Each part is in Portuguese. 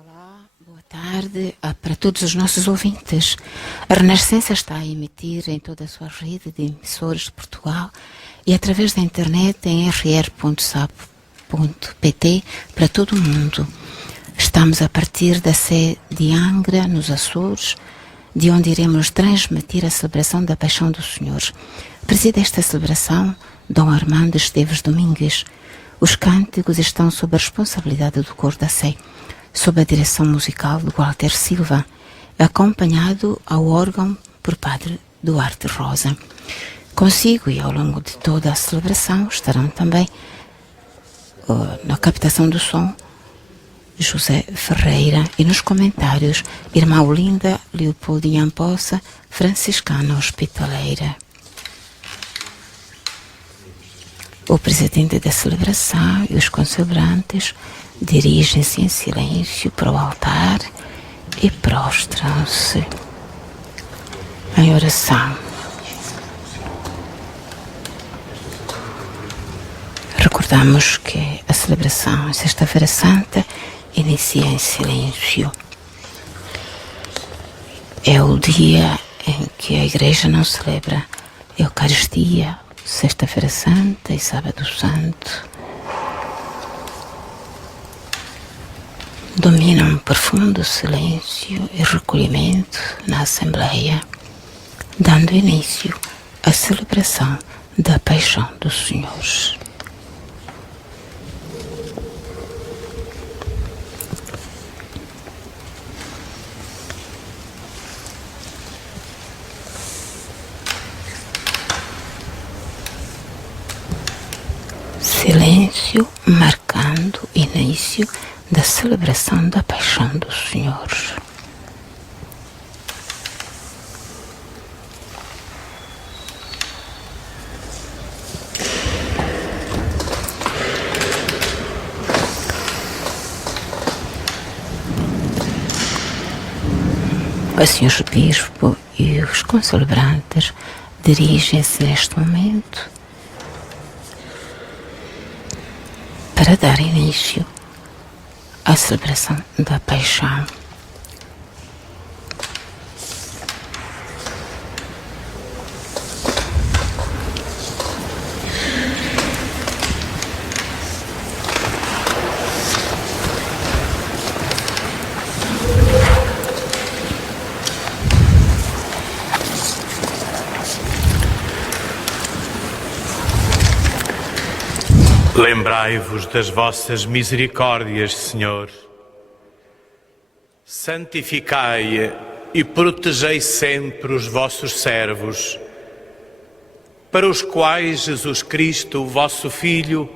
Olá, boa tarde para todos os nossos ouvintes. A Renascença está a emitir em toda a sua rede de emissoras de Portugal e através da internet em rr.sap.pt para todo o mundo. Estamos a partir da sede de Angra, nos Açores, de onde iremos transmitir a celebração da Paixão do Senhor. Preside esta celebração Dom Armando Esteves Domingues. Os cânticos estão sob a responsabilidade do coro da Sé, sob a direção musical de Walter Silva, acompanhado ao órgão por Padre Duarte Rosa. Consigo e ao longo de toda a celebração estarão também na captação do som José Ferreira e nos comentários Irmã Olinda Leopoldinha Poça, franciscana hospitaleira. O presidente da celebração e os concelebrantes dirigem-se em silêncio para o altar e prostram-se em oração. Recordamos que a celebração, Sexta-feira Santa, inicia em silêncio. É o dia em que a Igreja não celebra a Eucaristia, Sexta-feira Santa e Sábado Santo. Domina um profundo silêncio e recolhimento na Assembleia, dando início à celebração da Paixão do Senhor. Silêncio marcando o início da celebração da Paixão do Senhor. O Senhor Bispo e os concelebrantes dirigem-se neste momento para dar início à celebração da Paixão. Lembrai-vos das vossas misericórdias, Senhor. Santificai e protegei sempre os vossos servos, para os quais Jesus Cristo, vosso Filho,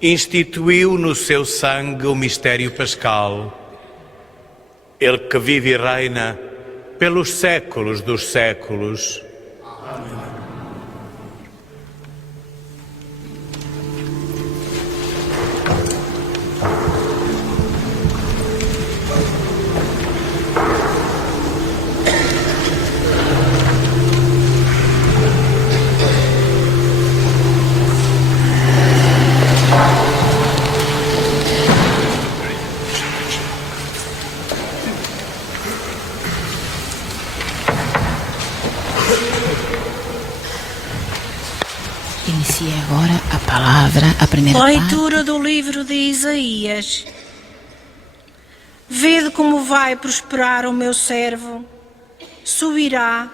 instituiu no seu sangue o mistério pascal. Ele que vive e reina pelos séculos dos séculos. Amém. Inicia agora a palavra, a primeira leitura parte. Do livro de Isaías. Vede como vai prosperar o meu servo, subirá,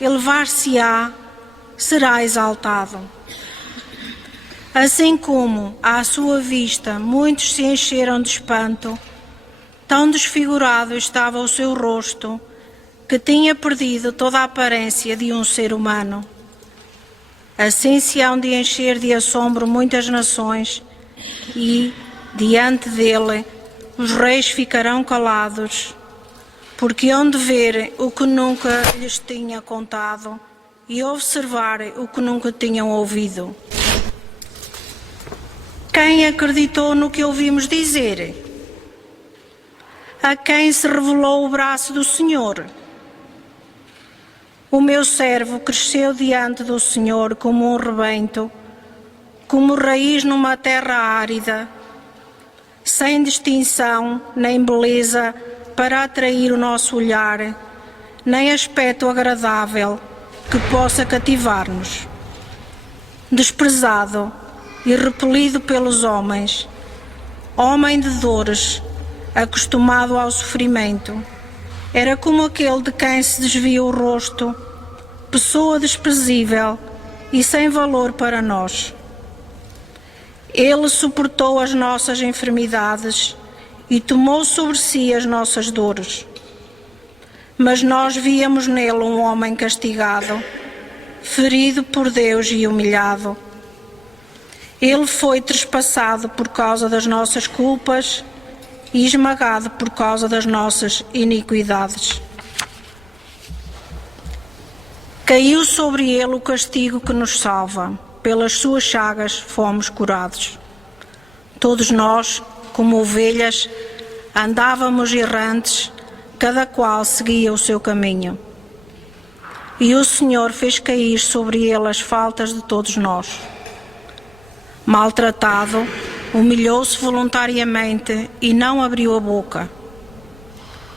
elevar-se-á, será exaltado. Assim como à sua vista muitos se encheram de espanto, tão desfigurado estava o seu rosto, que tinha perdido toda a aparência de um ser humano. Assim se hão de encher de assombro muitas nações e, diante dele, os reis ficarão calados, porque hão de ver o que nunca lhes tinha contado e observar o que nunca tinham ouvido. Quem acreditou no que ouvimos dizer? A quem se revelou o braço do Senhor? O meu servo cresceu diante do Senhor como um rebento, como raiz numa terra árida. sem distinção nem beleza para atrair o nosso olhar, nem aspecto agradável que possa cativar-nos. Desprezado e repelido pelos homens, homem de dores, acostumado ao sofrimento, era como aquele de quem se desvia o rosto, pessoa desprezível e sem valor para nós. Ele suportou as nossas enfermidades e tomou sobre si as nossas dores. Mas nós víamos nele um homem castigado, ferido por Deus e humilhado. Ele foi trespassado por causa das nossas culpas e esmagado por causa das nossas iniquidades. Caiu sobre ele o castigo que nos salva. Pelas suas chagas fomos curados. Todos nós, como ovelhas, andávamos errantes, cada qual seguia o seu caminho. E o Senhor fez cair sobre ele as faltas de todos nós. Maltratado, humilhou-se voluntariamente e não abriu a boca.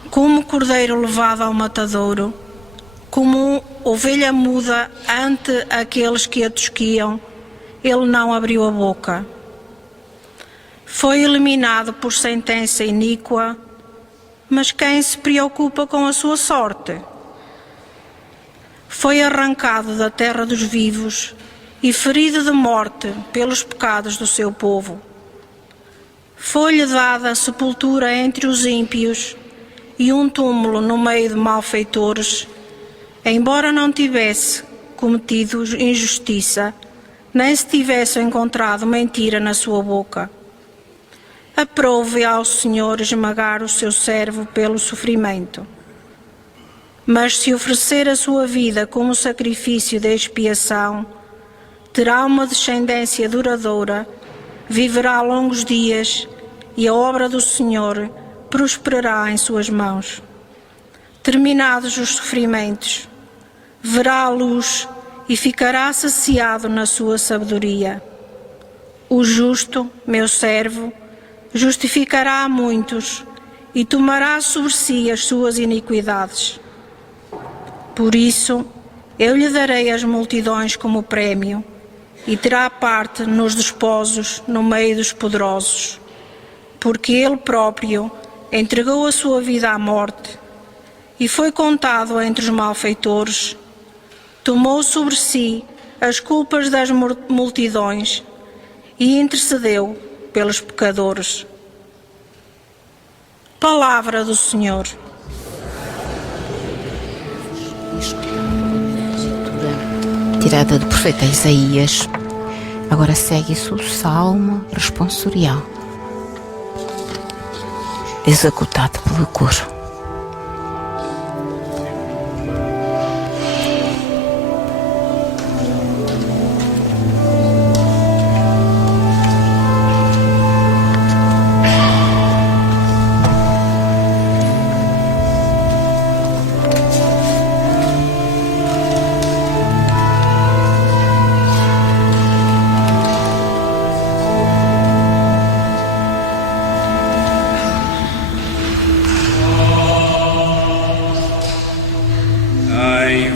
Como cordeiro levado ao matadouro, como ovelha muda ante aqueles que a tosquiam, ele não abriu a boca. Foi eliminado por sentença iníqua, mas quem se preocupa com a sua sorte? Foi arrancado da terra dos vivos e ferido de morte pelos pecados do seu povo. Foi-lhe dada a sepultura entre os ímpios e um túmulo no meio de malfeitores, embora não tivesse cometido injustiça, nem se tivesse encontrado mentira na sua boca. Aprove ao Senhor esmagar o seu servo pelo sofrimento. Mas se oferecer a sua vida como sacrifício de expiação, terá uma descendência duradoura, viverá longos dias e a obra do Senhor prosperará em suas mãos. Terminados os sofrimentos, verá a luz e ficará saciado na sua sabedoria. O justo, meu servo, justificará a muitos e tomará sobre si as suas iniquidades. Por isso, eu lhe darei as multidões como prémio e terá parte nos desposos no meio dos poderosos, porque ele próprio entregou a sua vida à morte e foi contado entre os malfeitores, tomou sobre si as culpas das multidões e intercedeu pelos pecadores. Palavra do Senhor. Tirada do profeta Isaías. Agora segue-se o salmo responsorial, executado pelo coro.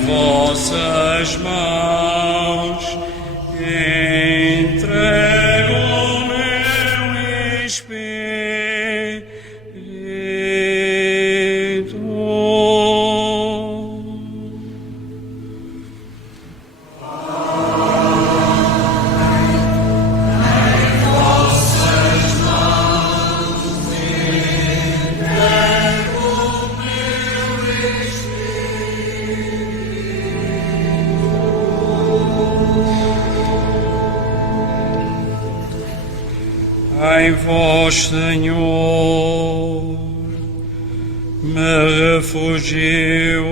Vossas mãos entrego o meu espírito. Vossas mãos entrego o meu espírito. Em vós, Senhor, me refugio,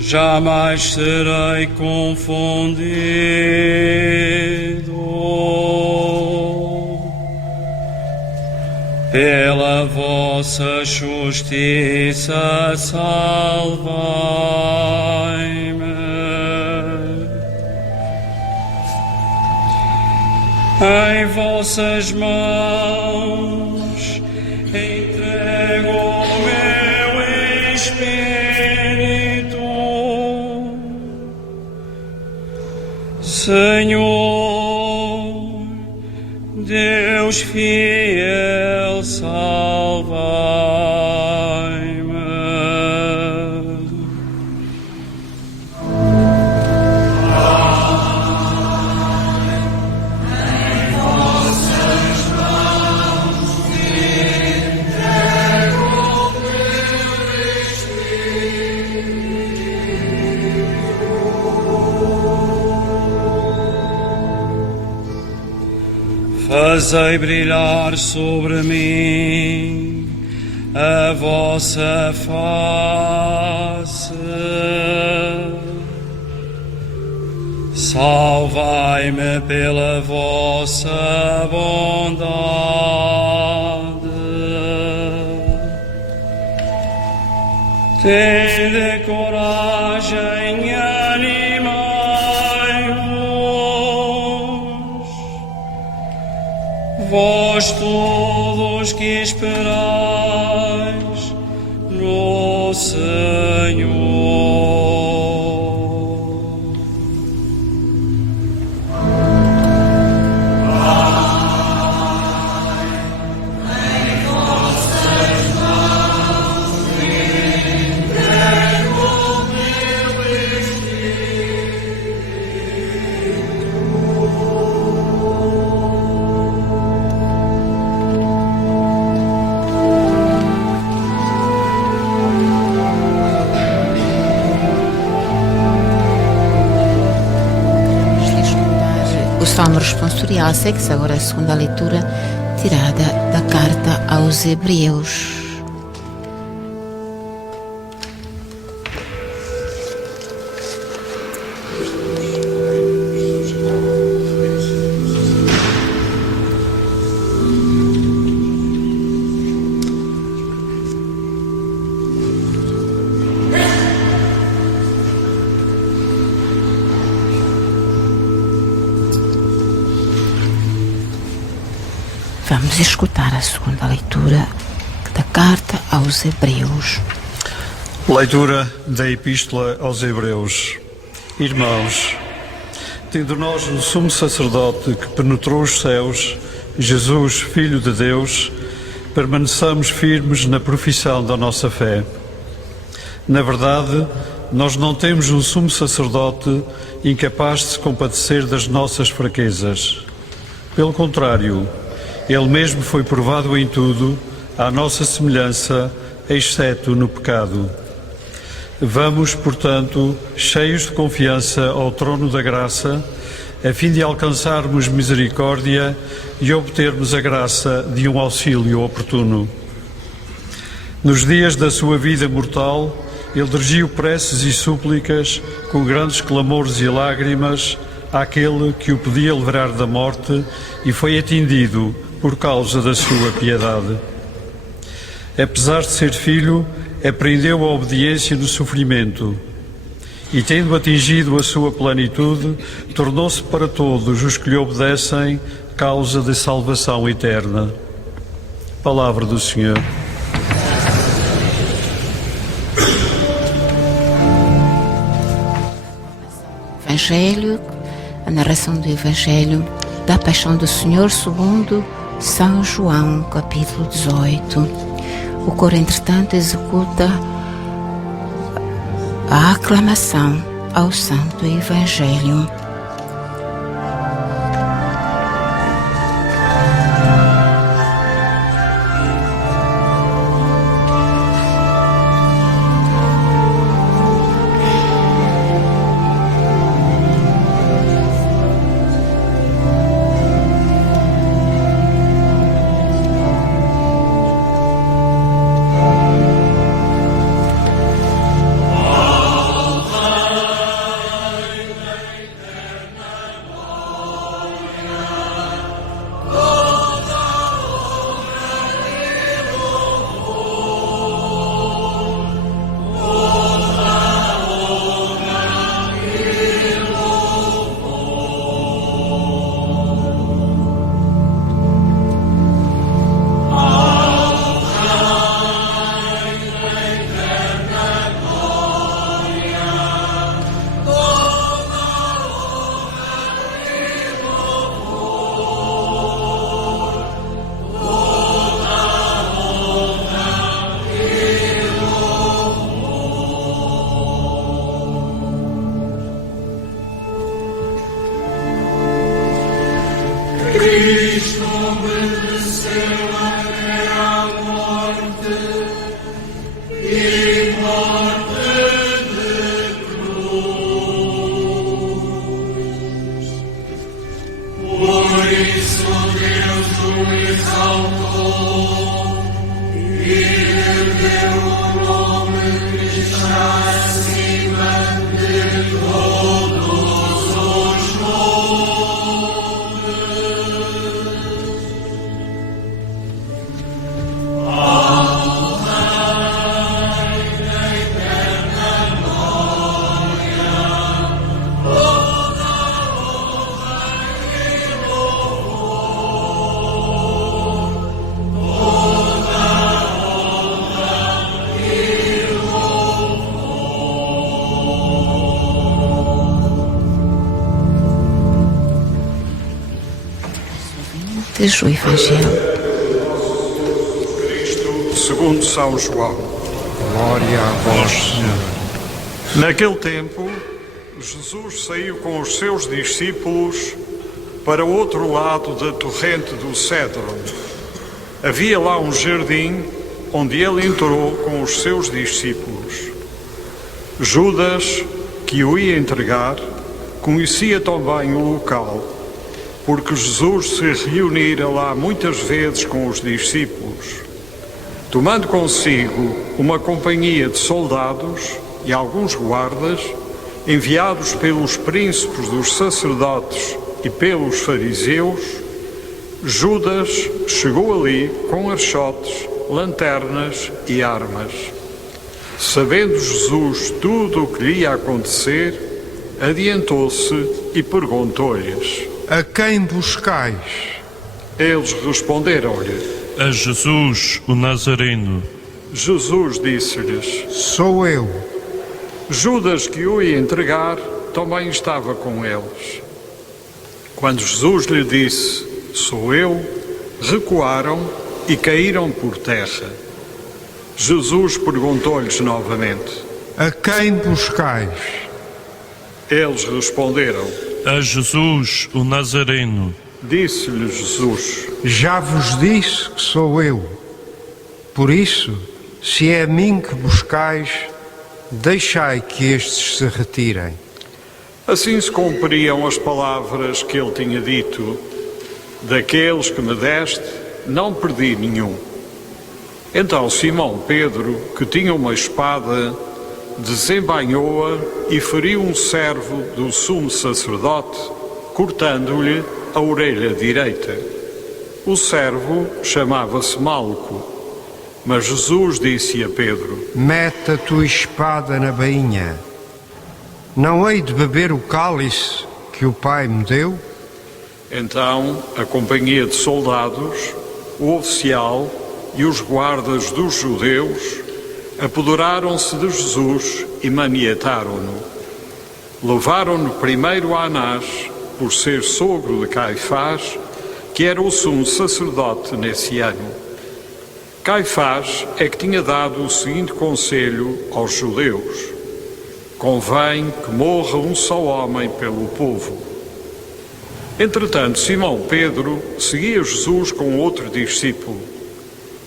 jamais serei confundido. Pela vossa justiça, salvai-me. Em vossas mãos entrego o meu espírito. Senhor, Deus fiel, salvai-me. Fazei brilhar sobre mim a vossa face. Salvai-me pela vossa bondade. Tende coragem, animai-vos, vós todos que esperais no Senhor. O Salmo responsorial segue-se agora a segunda leitura tirada da carta aos Hebreus. Vamos escutar a segunda leitura da carta aos Hebreus. Leitura da Epístola aos Hebreus. Irmãos, tendo nós um sumo sacerdote que penetrou os céus, Jesus, Filho de Deus, permaneçamos firmes na profissão da nossa fé. Na verdade, nós não temos um sumo sacerdote incapaz de se compadecer das nossas fraquezas. Pelo contrário, Ele mesmo foi provado em tudo, à nossa semelhança, exceto no pecado. Vamos, portanto, cheios de confiança ao trono da graça, a fim de alcançarmos misericórdia e obtermos a graça de um auxílio oportuno. Nos dias da sua vida mortal, Ele dirigiu preces e súplicas, com grandes clamores e lágrimas, àquele que o podia livrar da morte e foi atendido por causa da sua piedade. Apesar de ser filho, aprendeu a obediência no sofrimento e, tendo atingido a sua plenitude, tornou-se para todos os que lhe obedecem causa de salvação eterna. Palavra do Senhor. Evangelho, a narração do Evangelho da Paixão do Senhor segundo São João, capítulo 18. O coro, entretanto, executa a aclamação ao Santo Evangelho. O Evangelho Cristo segundo São João. Glória a vós, Senhor. Naquele tempo, Jesus saiu com os seus discípulos para o outro lado da torrente do Cédron. Havia lá um jardim onde ele entrou com os seus discípulos. Judas, que o ia entregar, conhecia também o local, porque Jesus se reunira lá muitas vezes com os discípulos. Tomando consigo uma companhia de soldados e alguns guardas, enviados pelos príncipes dos sacerdotes e pelos fariseus, Judas chegou ali com archotes, lanternas e armas. Sabendo Jesus tudo o que lhe ia acontecer, adiantou-se e perguntou-lhes: A quem buscais? Eles responderam-lhe: A Jesus, o Nazareno. Jesus disse-lhes: Sou eu. Judas, que o ia entregar, também estava com eles. Quando Jesus lhe disse: Sou eu, recuaram e caíram por terra. Jesus perguntou-lhes novamente: A quem buscais? Eles responderam: A Jesus, o Nazareno. Disse-lhe Jesus: Já vos disse que sou eu. Por isso, se é a mim que buscais, deixai que estes se retirem. Assim se cumpriam as palavras que ele tinha dito: Daqueles que me deste, não perdi nenhum. Então Simão Pedro, que tinha uma espada, desembainhou-a e feriu um servo do sumo sacerdote, cortando-lhe a orelha direita. O servo chamava-se Malco. Mas Jesus disse a Pedro: Mete a tua espada na bainha. Não hei de beber o cálice que o Pai me deu? Então a companhia de soldados, o oficial e os guardas dos judeus apoderaram-se de Jesus e maniataram-no. Levaram-no primeiro a Anás, por ser sogro de Caifás, que era o sumo sacerdote nesse ano. Caifás é que tinha dado o seguinte conselho aos judeus: convém que morra um só homem pelo povo. Entretanto, Simão Pedro seguia Jesus com outro discípulo.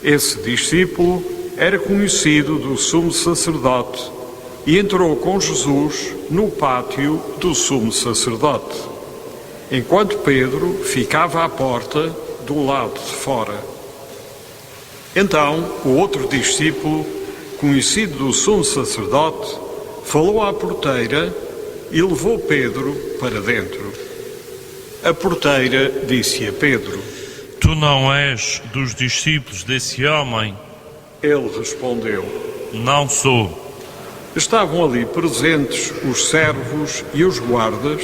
Esse discípulo era conhecido do sumo sacerdote e entrou com Jesus no pátio do sumo sacerdote, enquanto Pedro ficava à porta do lado de fora. Então, o outro discípulo, conhecido do sumo sacerdote, falou à porteira e levou Pedro para dentro. A porteira disse a Pedro: Tu não és dos discípulos desse homem? Ele respondeu: Não sou. Estavam ali presentes os servos e os guardas,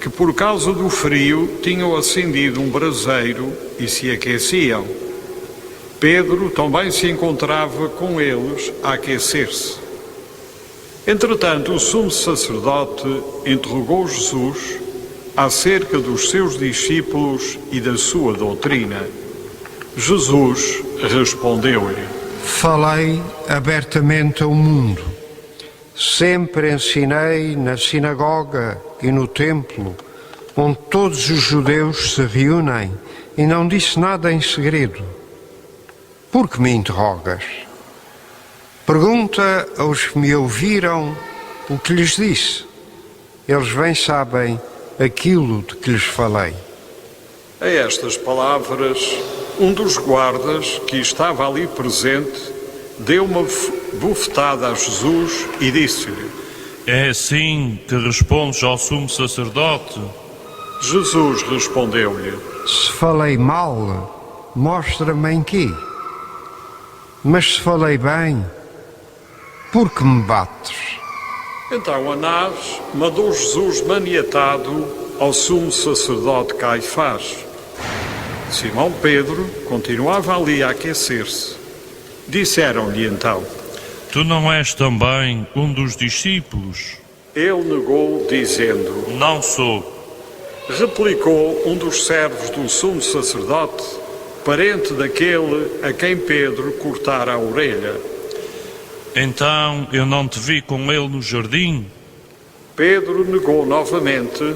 que por causa do frio tinham acendido um braseiro e se aqueciam. Pedro também se encontrava com eles a aquecer-se. Entretanto, o sumo sacerdote interrogou Jesus acerca dos seus discípulos e da sua doutrina. Jesus respondeu-lhe: Falei abertamente ao mundo. Sempre ensinei na sinagoga e no templo, onde todos os judeus se reúnem, e não disse nada em segredo. Por que me interrogas? Pergunta aos que me ouviram o que lhes disse. Eles bem sabem aquilo de que lhes falei. A estas palavras, um dos guardas que estava ali presente deu uma bufetada a Jesus e disse-lhe: É assim que respondes ao sumo sacerdote? Jesus respondeu-lhe: Se falei mal, mostra-me em quê? Mas se falei bem, por que me bates? Então Anás mandou Jesus maniatado ao sumo sacerdote Caifás. Simão Pedro continuava ali a aquecer-se. Disseram-lhe então: Tu não és também um dos discípulos? Ele negou, dizendo: Não sou. Replicou um dos servos do sumo sacerdote, parente daquele a quem Pedro cortara a orelha. Então eu não te vi com ele no jardim? Pedro negou novamente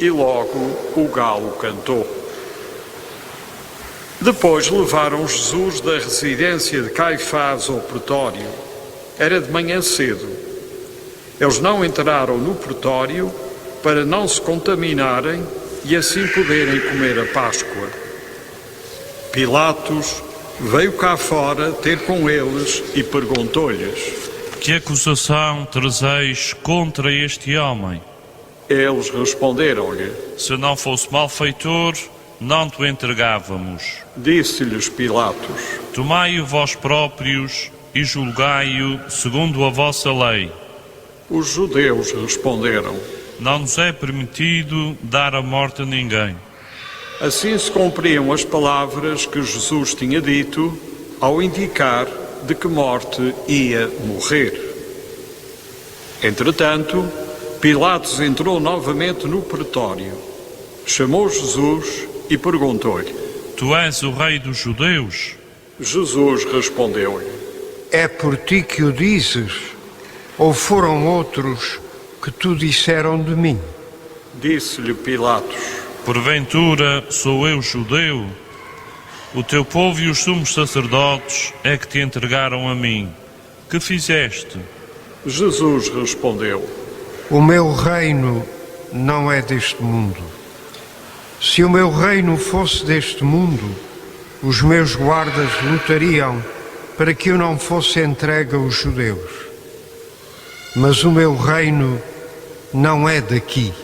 e logo o galo cantou. Depois levaram Jesus da residência de Caifás ao pretório. Era de manhã cedo. Eles não entraram no pretório para não se contaminarem e assim poderem comer a Páscoa. Pilatos veio cá fora ter com eles e perguntou-lhes: Que acusação trazeis contra este homem? Eles responderam-lhe: Se não fosse malfeitor, não te o entregávamos. Disse-lhes Pilatos: Tomai-o vós próprios e julgai-o segundo a vossa lei. Os judeus responderam: Não nos é permitido dar a morte a ninguém. Assim se cumpriam as palavras que Jesus tinha dito ao indicar de que morte ia morrer. Entretanto, Pilatos entrou novamente no pretório, chamou Jesus e perguntou-lhe: Tu és o rei dos judeus? Jesus respondeu-lhe: É por ti que o dizes, ou foram outros que tu disseram de mim? Disse-lhe Pilatos: Porventura sou eu judeu? O teu povo e os sumos sacerdotes é que te entregaram a mim. Que fizeste? Jesus respondeu: O meu reino não é deste mundo. Se o meu reino fosse deste mundo, os meus guardas lutariam para que eu não fosse entregue aos judeus. Mas o meu reino não é daqui.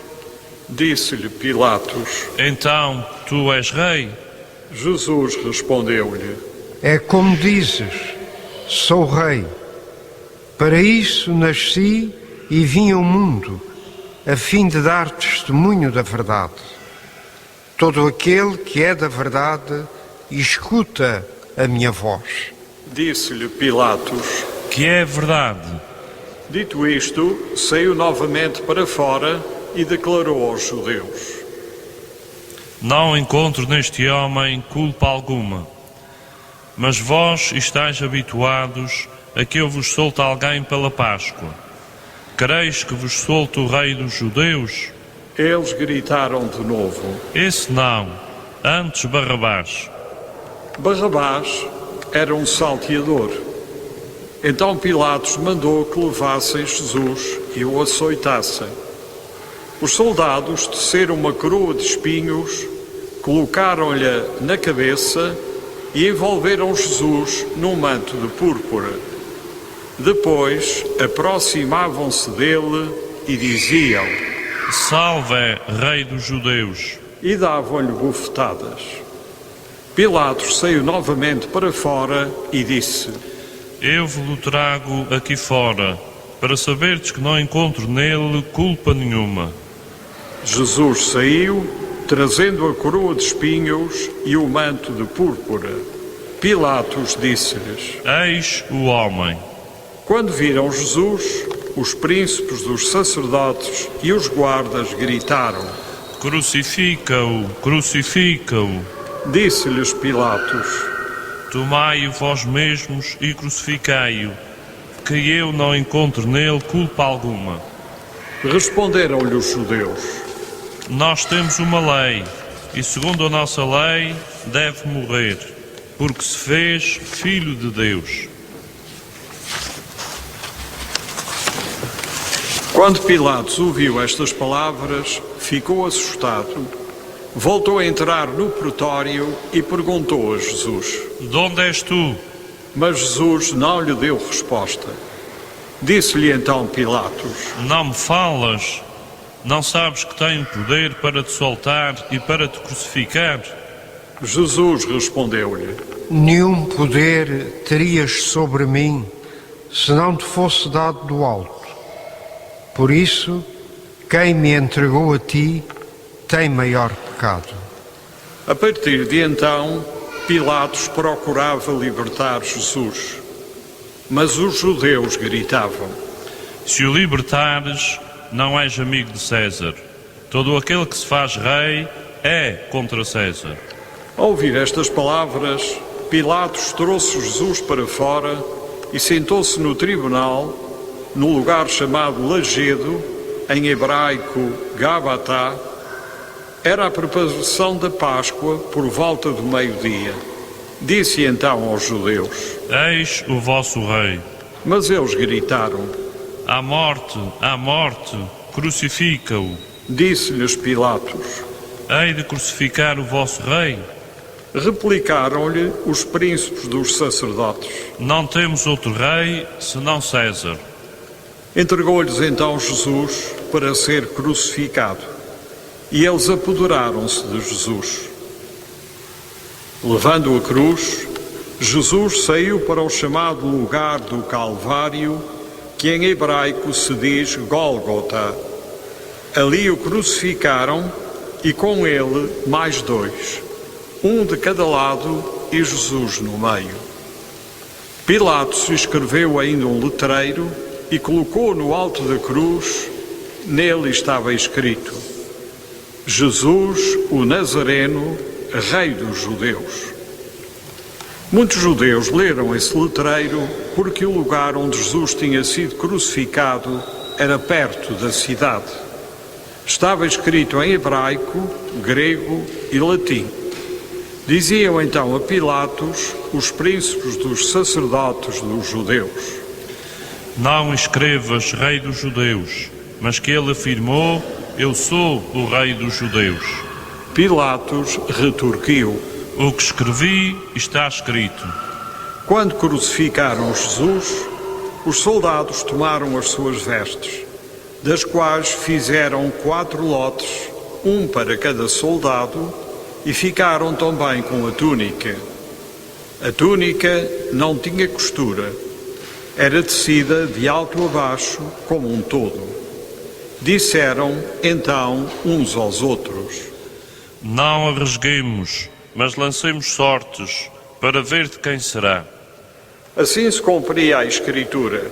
Disse-lhe Pilatos: Então tu és rei? Jesus respondeu-lhe: É como dizes, sou rei. Para isso nasci e vim ao mundo, a fim de dar testemunho da verdade. Todo aquele que é da verdade escuta a minha voz. Disse-lhe Pilatos: Que é verdade? Dito isto, saiu novamente para fora e declarou aos judeus: Não encontro neste homem culpa alguma. Mas vós estáis habituados a que eu vos solte alguém pela Páscoa. Quereis que vos solte o rei dos judeus? Eles gritaram de novo: Esse não, antes Barrabás. Barrabás era um salteador. Então Pilatos mandou que levassem Jesus e o açoitassem. Os soldados teceram uma coroa de espinhos, colocaram-lhe na cabeça e envolveram Jesus num manto de púrpura. Depois aproximavam-se dele e diziam: Salve, rei dos judeus! E davam-lhe bufetadas. Pilatos saiu novamente para fora e disse: Eu vos o trago aqui fora, para saberdes que não encontro nele culpa nenhuma. Jesus saiu, trazendo a coroa de espinhos e o manto de púrpura. Pilatos disse-lhes: Eis o homem. Quando viram Jesus, os príncipes dos sacerdotes e os guardas gritaram: Crucifica-o, crucifica-o. Disse-lhes Pilatos: Tomai-o vós mesmos e crucificai-o, que eu não encontro nele culpa alguma. Responderam-lhe os judeus: Nós temos uma lei, e segundo a nossa lei deve morrer, porque se fez Filho de Deus. Quando Pilatos ouviu estas palavras, ficou assustado, voltou a entrar no pretório e perguntou a Jesus: De onde és tu? Mas Jesus não lhe deu resposta. Disse-lhe então Pilatos: Não me falas? Não sabes que tenho poder para te soltar e para te crucificar? Jesus respondeu-lhe: Nenhum poder terias sobre mim se não te fosse dado do alto. Por isso, quem me entregou a ti tem maior pecado. A partir de então, Pilatos procurava libertar Jesus, mas os judeus gritavam: Se o libertares, não és amigo de César. Todo aquele que se faz rei é contra César. Ao ouvir estas palavras, Pilatos trouxe Jesus para fora e sentou-se no tribunal, no lugar chamado Lajedo, em hebraico Gabatá. Era a preparação da Páscoa por volta do meio-dia. Disse então aos judeus: Eis o vosso rei. Mas eles gritaram: À morte, crucifica-o. Disse-lhes Pilatos: Hei de crucificar o vosso rei? Replicaram-lhe os príncipes dos sacerdotes: Não temos outro rei senão César. Entregou-lhes então Jesus para ser crucificado, e eles apoderaram-se de Jesus. Levando a cruz, Jesus saiu para o chamado lugar do Calvário, que em hebraico se diz Gólgota. Ali o crucificaram e com ele mais dois, um de cada lado e Jesus no meio. Pilatos escreveu ainda um letreiro e colocou no alto da cruz. Nele estava escrito: Jesus, o Nazareno, Rei dos Judeus. Muitos judeus leram esse letreiro porque o lugar onde Jesus tinha sido crucificado era perto da cidade. Estava escrito em hebraico, grego e latim. Diziam então a Pilatos os príncipes dos sacerdotes dos judeus: Não escrevas Rei dos Judeus, mas que ele afirmou: Eu sou o Rei dos Judeus. Pilatos retorquiu: O que escrevi está escrito. Quando crucificaram Jesus, os soldados tomaram as suas vestes, das quais fizeram 4 lotes, um para cada soldado, e ficaram também com a túnica. A túnica não tinha costura, era tecida de alto a baixo como um todo. Disseram então uns aos outros: Não a rasguemos, mas lancemos sortes para ver de quem será. Assim se cumpria a Escritura: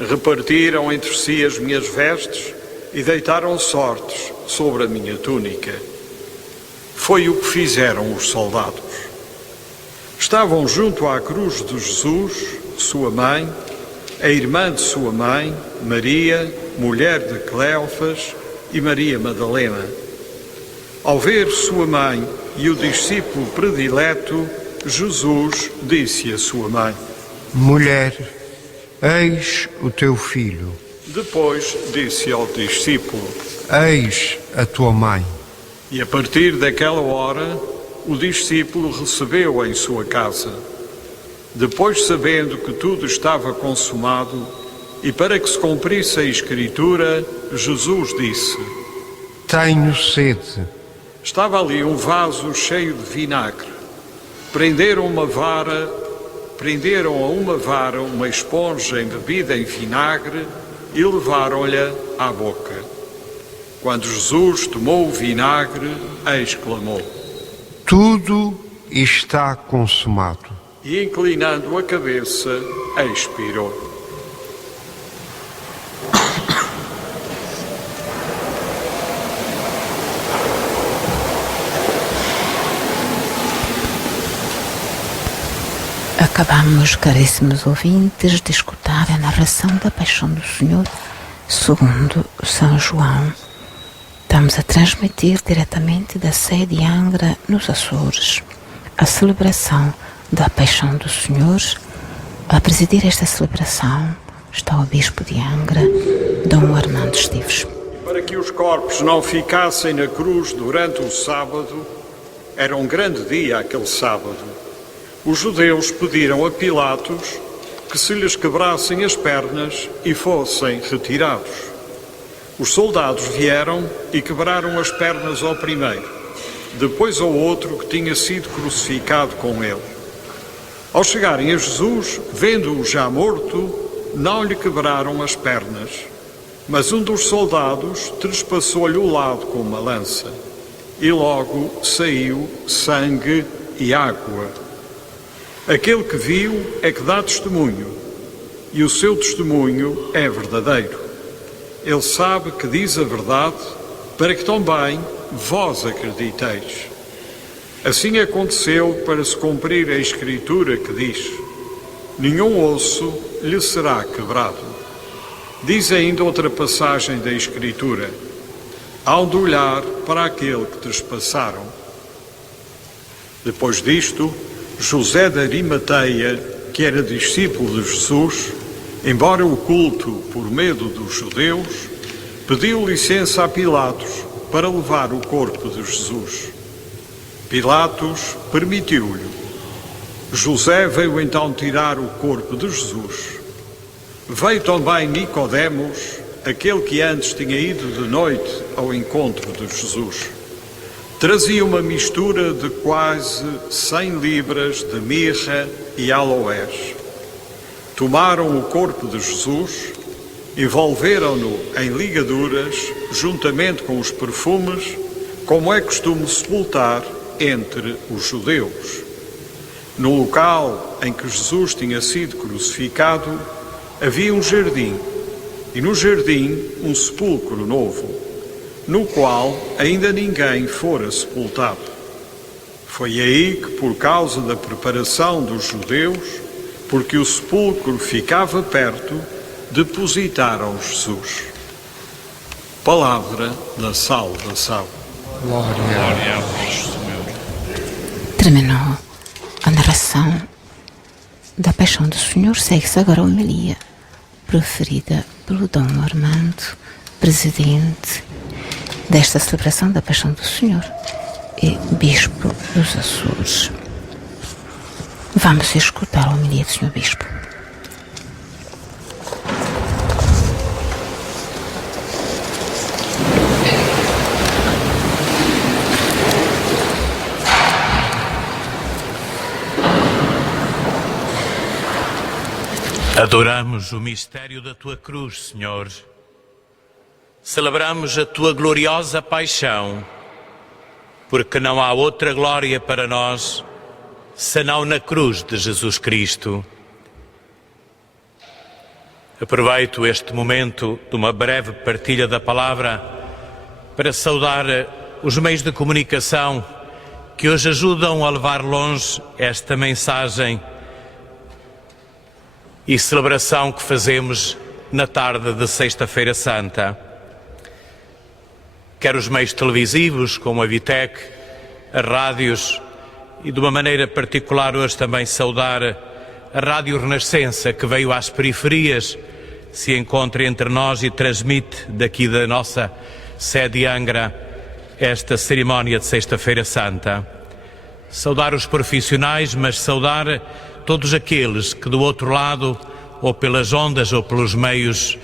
repartiram entre si as minhas vestes e deitaram sortes sobre a minha túnica. Foi o que fizeram os soldados. Estavam junto à cruz de Jesus, sua mãe, a irmã de sua mãe, Maria, mulher de Cleofas, e Maria Madalena. Ao ver sua mãe e o discípulo predileto, Jesus disse à sua mãe: Mulher, eis o teu filho. Depois disse ao discípulo: Eis a tua mãe. E a partir daquela hora, o discípulo recebeu em sua casa. Depois, sabendo que tudo estava consumado, e para que se cumprisse a Escritura, Jesus disse: Tenho sede. Estava ali um vaso cheio de vinagre. Prenderam a uma vara uma esponja embebida em vinagre e levaram-lhe à boca. Quando Jesus tomou o vinagre, exclamou: Tudo está consumado. E inclinando a cabeça, expirou. Acabamos, caríssimos ouvintes, de escutar a narração da Paixão do Senhor segundo São João. Estamos a transmitir diretamente da Sé de Angra, nos Açores, a celebração da Paixão do Senhor. A presidir esta celebração está o Bispo de Angra, Dom Armando Esteves. Para que os corpos não ficassem na cruz durante o sábado, era um grande dia aquele sábado, os judeus pediram a Pilatos que se lhes quebrassem as pernas e fossem retirados. Os soldados vieram e quebraram as pernas ao primeiro, depois ao outro que tinha sido crucificado com ele. Ao chegarem a Jesus, vendo-o já morto, não lhe quebraram as pernas, mas um dos soldados trespassou-lhe o lado com uma lança, e logo saiu sangue e água. Aquele que viu é que dá testemunho, e o seu testemunho é verdadeiro. Ele sabe que diz a verdade, para que também vós acrediteis. Assim aconteceu para se cumprir a Escritura que diz: nenhum osso lhe será quebrado. Diz ainda outra passagem da Escritura: hão de olhar para aquele que trespassaram. Depois disto, José de Arimateia, que era discípulo de Jesus, embora oculto por medo dos judeus, pediu licença a Pilatos para levar o corpo de Jesus. Pilatos permitiu-lhe. José veio então tirar o corpo de Jesus. Veio também Nicodemos, aquele que antes tinha ido de noite ao encontro de Jesus. Trazia uma mistura de quase 100 libras de mirra e aloés. Tomaram o corpo de Jesus, envolveram-no em ligaduras, juntamente com os perfumes, como é costume sepultar entre os judeus. No local em que Jesus tinha sido crucificado, havia um jardim, e no jardim um sepulcro novo, no qual ainda ninguém fora sepultado. Foi aí que, por causa da preparação dos judeus, porque o sepulcro ficava perto, depositaram Jesus. Palavra da salvação. Glória a vós, Senhor. Terminou a narração da Paixão do Senhor. Segue-se agora a homilia proferida pelo Dom Armando, presidente desta celebração da Paixão do Senhor e Bispo dos Açores. Vamos escutar a homilia do Senhor Bispo. Adoramos o mistério da Tua cruz, Senhor. Celebramos a Tua gloriosa paixão, porque não há outra glória para nós senão na cruz de Jesus Cristo. Aproveito este momento de uma breve partilha da palavra para saudar os meios de comunicação que hoje ajudam a levar longe esta mensagem e celebração que fazemos na tarde de Sexta-feira Santa. Quer os meios televisivos, como a Vitec, as rádios, e de uma maneira particular hoje também saudar a Rádio Renascença, que veio às periferias, se encontra entre nós e transmite daqui da nossa sede Angra esta cerimónia de Sexta-feira Santa. Saudar os profissionais, mas saudar todos aqueles que do outro lado, ou pelas ondas ou pelos meios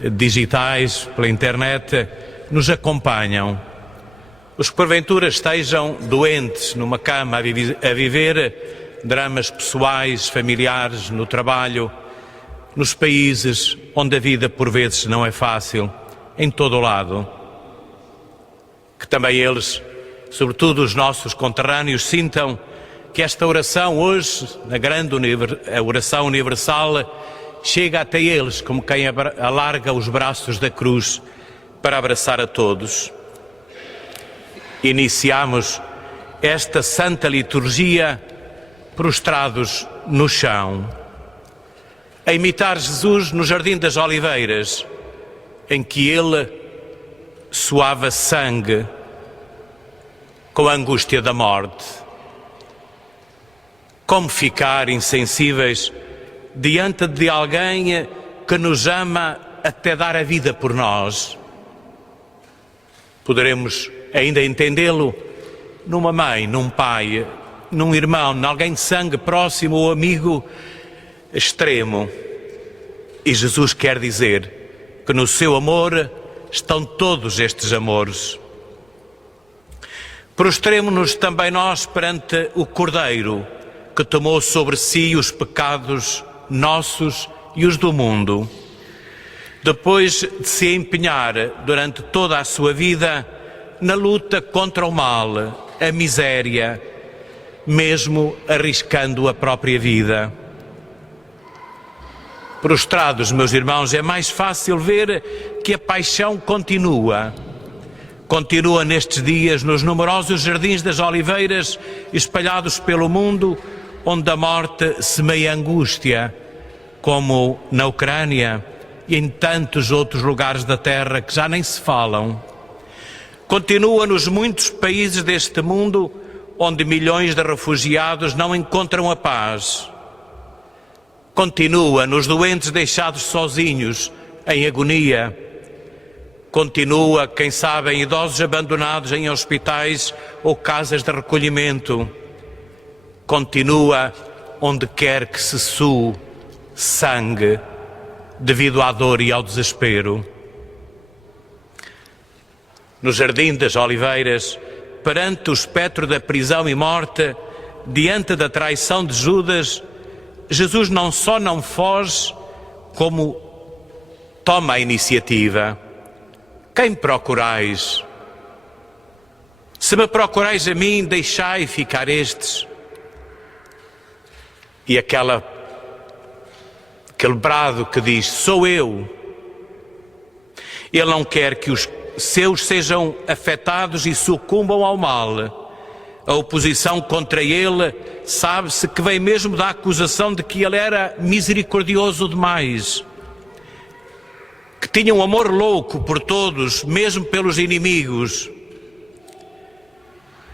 digitais, pela internet, nos acompanham. Os que porventura estejam doentes numa cama a viver dramas pessoais, familiares, no trabalho, nos países onde a vida por vezes não é fácil, em todo o lado. Que também eles, sobretudo os nossos conterrâneos, sintam que esta oração hoje, na grande oração universal, chega até eles como quem alarga os braços da cruz para abraçar a todos. Iniciamos esta santa liturgia prostrados no chão, a imitar Jesus no Jardim das Oliveiras, em que ele suava sangue com a angústia da morte. Como ficar insensíveis diante de alguém que nos ama até dar a vida por nós. Poderemos ainda entendê-lo numa mãe, num pai, num irmão, em alguém de sangue próximo ou amigo extremo. E Jesus quer dizer que no seu amor estão todos estes amores. Prostremo-nos também nós perante o Cordeiro, que tomou sobre si os pecados nossos e os do mundo. Depois de se empenhar durante toda a sua vida na luta contra o mal, a miséria, mesmo arriscando a própria vida. Prostrados, meus irmãos, é mais fácil ver que a paixão continua nestes dias nos numerosos jardins das oliveiras espalhados pelo mundo, onde a morte semeia angústia, como na Ucrânia e em tantos outros lugares da terra que já nem se falam. Continua nos muitos países deste mundo onde milhões de refugiados não encontram a paz. Continua nos doentes deixados sozinhos, em agonia. Continua, quem sabe, em idosos abandonados em hospitais ou casas de recolhimento. Continua onde quer que se sue sangue devido à dor e ao desespero. No Jardim das Oliveiras, perante o espectro da prisão e morte, diante da traição de Judas, Jesus não só não foge, como toma a iniciativa. Quem procurais? Se me procurais a mim, deixai ficar estes. E aquele brado que diz, sou eu. Ele não quer que os seus sejam afetados e sucumbam ao mal. A oposição contra ele sabe-se que vem mesmo da acusação de que ele era misericordioso demais, que tinha um amor louco por todos, mesmo pelos inimigos,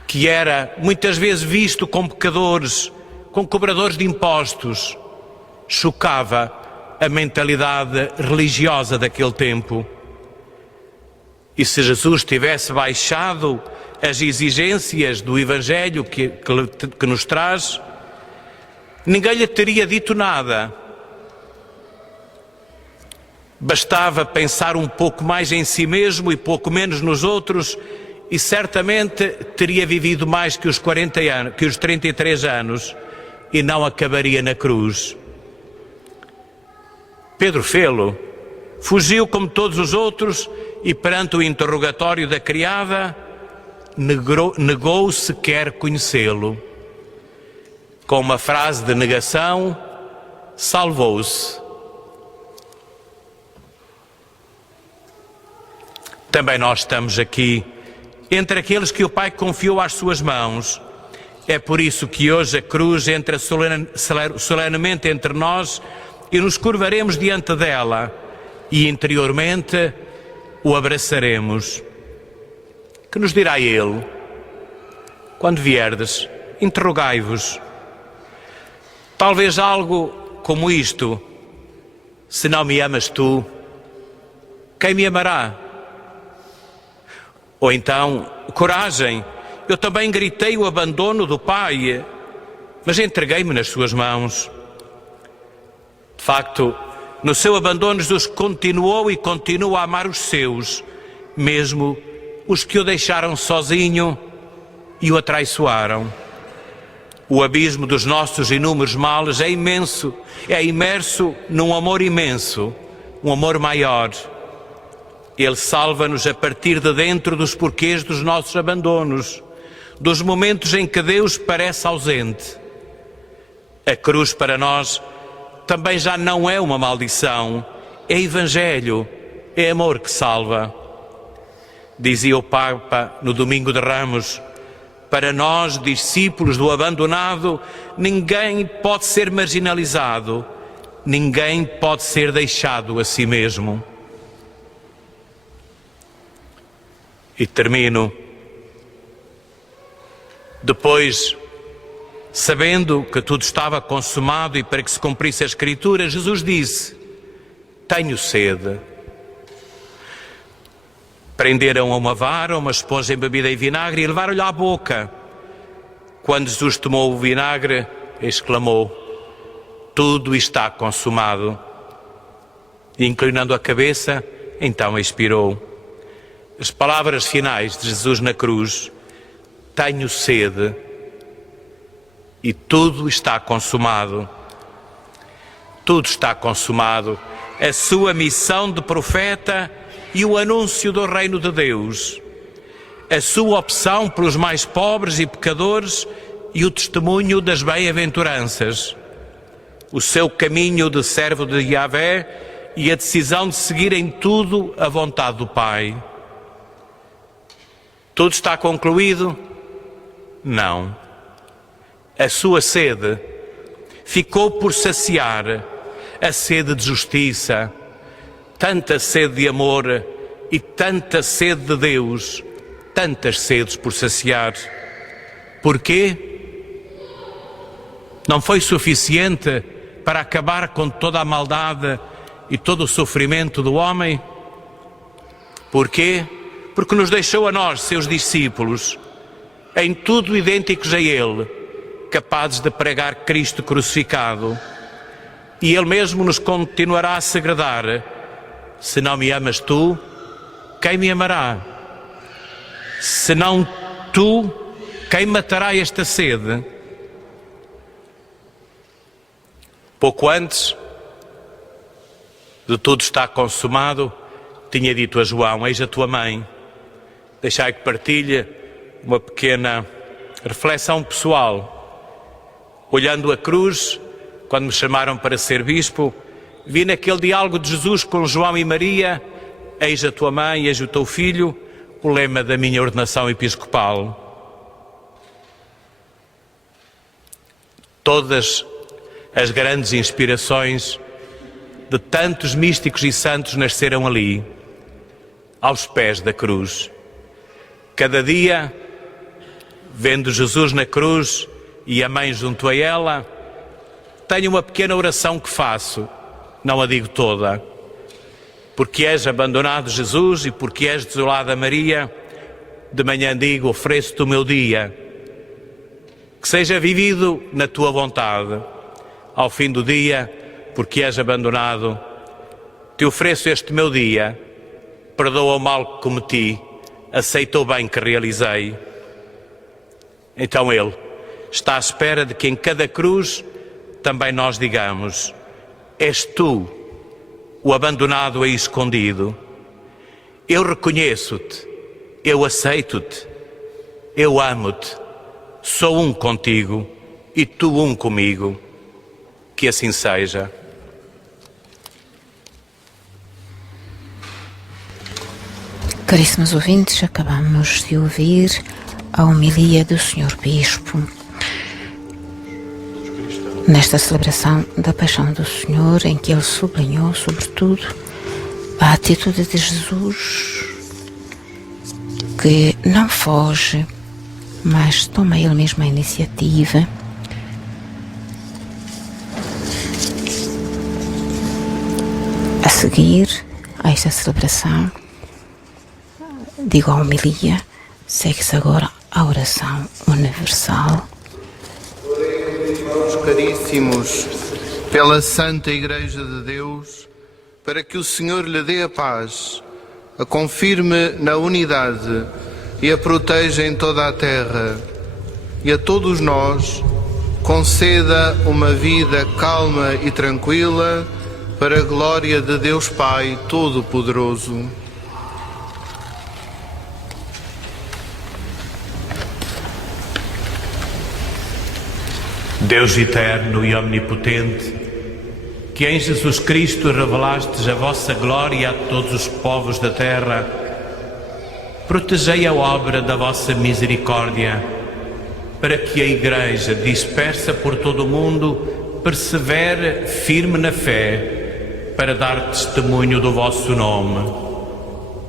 que era muitas vezes visto com pecadores, com cobradores de impostos. Chocava a mentalidade religiosa daquele tempo. E se Jesus tivesse baixado as exigências do Evangelho que nos traz, ninguém lhe teria dito nada. Bastava pensar um pouco mais em si mesmo e pouco menos nos outros, e certamente teria vivido mais que os 40 anos, que os 33 anos, e não acabaria na cruz. Pedro fê-lo, fugiu como todos os outros e perante o interrogatório da criada, negou sequer conhecê-lo. Com uma frase de negação, salvou-se. Também nós estamos aqui, entre aqueles que o Pai confiou às suas mãos. É por isso que hoje a cruz entra solenemente entre nós e nos curvaremos diante dela e interiormente o abraçaremos. Que nos dirá Ele? Quando vierdes, interrogai-vos. Talvez algo como isto: se não me amas tu, quem me amará? Ou então, coragem, eu também gritei o abandono do Pai, mas entreguei-me nas suas mãos. De facto, no seu abandono, Jesus continuou e continua a amar os seus, mesmo os que o deixaram sozinho e o atraiçoaram. O abismo dos nossos inúmeros males é imenso, é imerso num amor imenso, um amor maior. Ele salva-nos a partir de dentro dos porquês dos nossos abandonos, dos momentos em que Deus parece ausente. A cruz para nós também já não é uma maldição, é Evangelho, é amor que salva. Dizia o Papa no Domingo de Ramos: para nós, discípulos do abandonado, ninguém pode ser marginalizado, ninguém pode ser deixado a si mesmo. E termino. Depois, sabendo que tudo estava consumado e para que se cumprisse a Escritura, Jesus disse: tenho sede. Prenderam a uma vara, uma esponja embebida em vinagre e levaram-lhe à boca. Quando Jesus tomou o vinagre, exclamou: tudo está consumado. E, inclinando a cabeça, então expirou. As palavras finais de Jesus na cruz: tenho sede e tudo está consumado. Tudo está consumado. A sua missão de profeta e o anúncio do reino de Deus. A sua opção pelos mais pobres e pecadores e o testemunho das bem-aventuranças. O seu caminho de servo de Yahvé e a decisão de seguir em tudo a vontade do Pai. Tudo está concluído? Não. A sua sede ficou por saciar, a sede de justiça, tanta sede de amor e tanta sede de Deus, tantas sedes por saciar. Porquê? Não foi suficiente para acabar com toda a maldade e todo o sofrimento do homem? Porquê? Porque nos deixou a nós, seus discípulos, em tudo idênticos a Ele, capazes de pregar Cristo crucificado. E Ele mesmo nos continuará a segredar: se não me amas tu, quem me amará? Se não tu, quem matará esta sede? Pouco antes de tudo estar consumado, tinha dito a João: eis a tua mãe. Deixai que partilhe uma pequena reflexão pessoal. Olhando a cruz, quando me chamaram para ser bispo, vi naquele diálogo de Jesus com João e Maria: eis a tua mãe, eis o teu filho, o lema da minha ordenação episcopal. Todas as grandes inspirações de tantos místicos e santos nasceram ali, aos pés da cruz. Cada dia, vendo Jesus na cruz e a mãe junto a ela, tenho uma pequena oração que faço, não a digo toda. Porque és abandonado, Jesus, e porque és desolada, Maria, de manhã digo: ofereço-te o meu dia, que seja vivido na tua vontade. Ao fim do dia, porque és abandonado, te ofereço este meu dia, perdoa o mal que cometi, aceita o bem que realizei. Então Ele está à espera de que em cada cruz também nós digamos: és tu, o abandonado e escondido. Eu reconheço-te, eu aceito-te, eu amo-te, sou um contigo e tu um comigo. Que assim seja. Caríssimos ouvintes, acabamos de ouvir a homilia do Sr. Bispo nesta celebração da Paixão do Senhor, em que ele sublinhou, sobretudo, a atitude de Jesus, que não foge, mas toma ele mesmo a iniciativa a seguir a esta celebração. Digo a homilia, segue-se agora a oração universal. Oremos, irmãos caríssimos, pela Santa Igreja de Deus, para que o Senhor lhe dê a paz, a confirme na unidade e a proteja em toda a terra, e a todos nós conceda uma vida calma e tranquila, para a glória de Deus Pai Todo-Poderoso. Deus eterno e omnipotente, que em Jesus Cristo revelastes a vossa glória a todos os povos da terra, protegei a obra da vossa misericórdia, para que a Igreja, dispersa por todo o mundo, persevere firme na fé, para dar testemunho do vosso nome.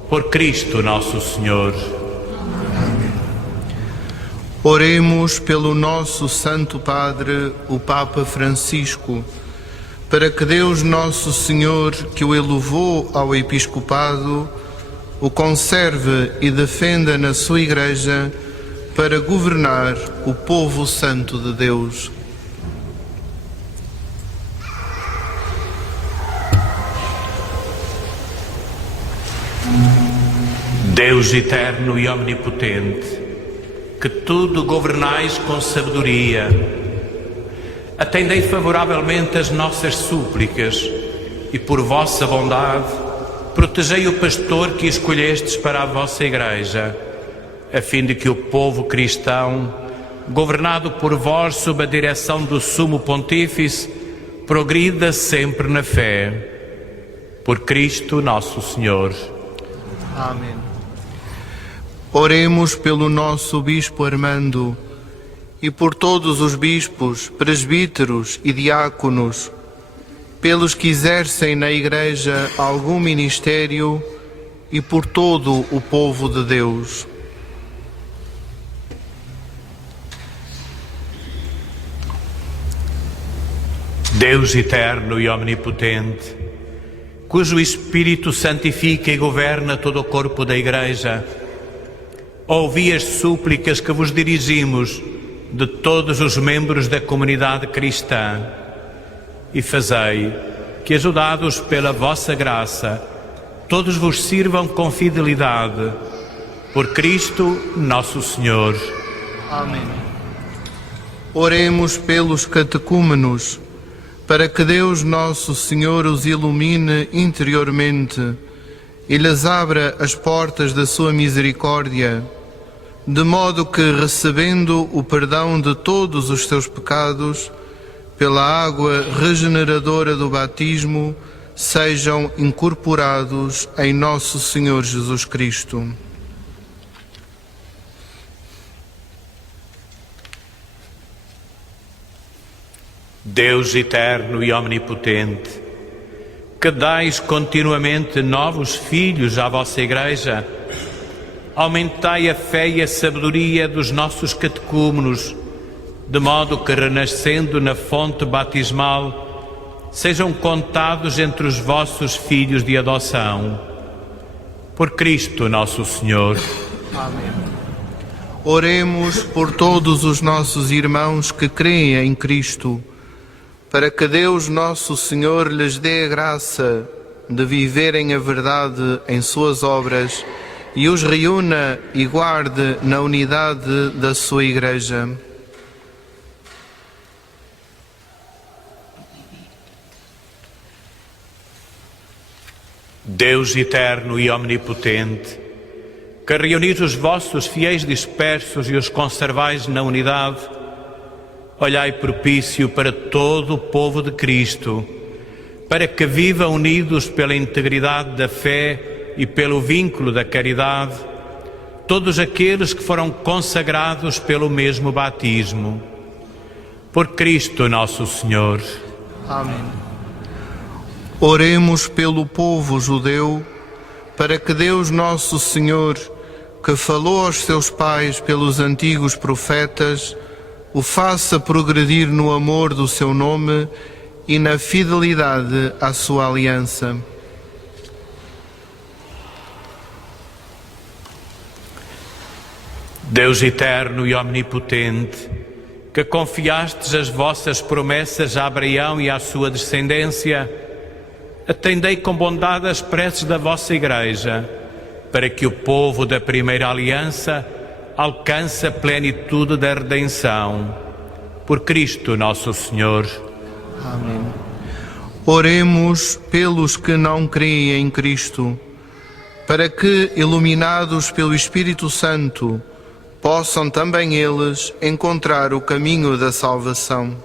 Por Cristo nosso Senhor. Oremos pelo nosso Santo Padre, o Papa Francisco, para que Deus Nosso Senhor, que o elevou ao episcopado, o conserve e defenda na sua Igreja para governar o povo santo de Deus. Deus eterno e omnipotente, que tudo governais com sabedoria, atendei favoravelmente as nossas súplicas e, por vossa bondade, protegei o pastor que escolhestes para a vossa Igreja, a fim de que o povo cristão, governado por vós sob a direção do Sumo Pontífice, progrida sempre na fé. Por Cristo nosso Senhor. Amém. Oremos pelo nosso Bispo Armando e por todos os bispos, presbíteros e diáconos, pelos que exercem na Igreja algum ministério e por todo o povo de Deus. Deus eterno e omnipotente, cujo Espírito santifica e governa todo o corpo da Igreja, ouvi as súplicas que vos dirigimos de todos os membros da comunidade cristã e fazei que, ajudados pela vossa graça, todos vos sirvam com fidelidade. Por Cristo nosso Senhor. Amém. Oremos pelos catecúmenos, para que Deus Nosso Senhor os ilumine interiormente e lhes abra as portas da sua misericórdia, de modo que, recebendo o perdão de todos os seus pecados, pela água regeneradora do batismo, sejam incorporados em nosso Senhor Jesus Cristo. Deus eterno e omnipotente, que dais continuamente novos filhos à vossa Igreja, aumentai a fé e a sabedoria dos nossos catecúmenos, de modo que, renascendo na fonte batismal, sejam contados entre os vossos filhos de adoção. Por Cristo nosso Senhor. Amém. Oremos por todos os nossos irmãos que creem em Cristo, para que Deus Nosso Senhor lhes dê a graça de viverem a verdade em suas obras e os reúna e guarde na unidade da sua Igreja. Deus eterno e omnipotente, que reunis os vossos fiéis dispersos e os conservais na unidade, olhai propício para todo o povo de Cristo, para que vivam unidos pela integridade da fé e pelo vínculo da caridade, todos aqueles que foram consagrados pelo mesmo batismo. Por Cristo nosso Senhor. Amém. Oremos pelo povo judeu, para que Deus Nosso Senhor, que falou aos seus pais pelos antigos profetas, o faça progredir no amor do seu nome e na fidelidade à sua aliança. Deus eterno e omnipotente, que confiastes as vossas promessas a Abraão e à sua descendência, atendei com bondade as preces da vossa Igreja, para que o povo da primeira aliança alcance a plenitude da redenção. Por Cristo nosso Senhor. Amém. Oremos pelos que não creem em Cristo, para que, iluminados pelo Espírito Santo, possam também eles encontrar o caminho da salvação.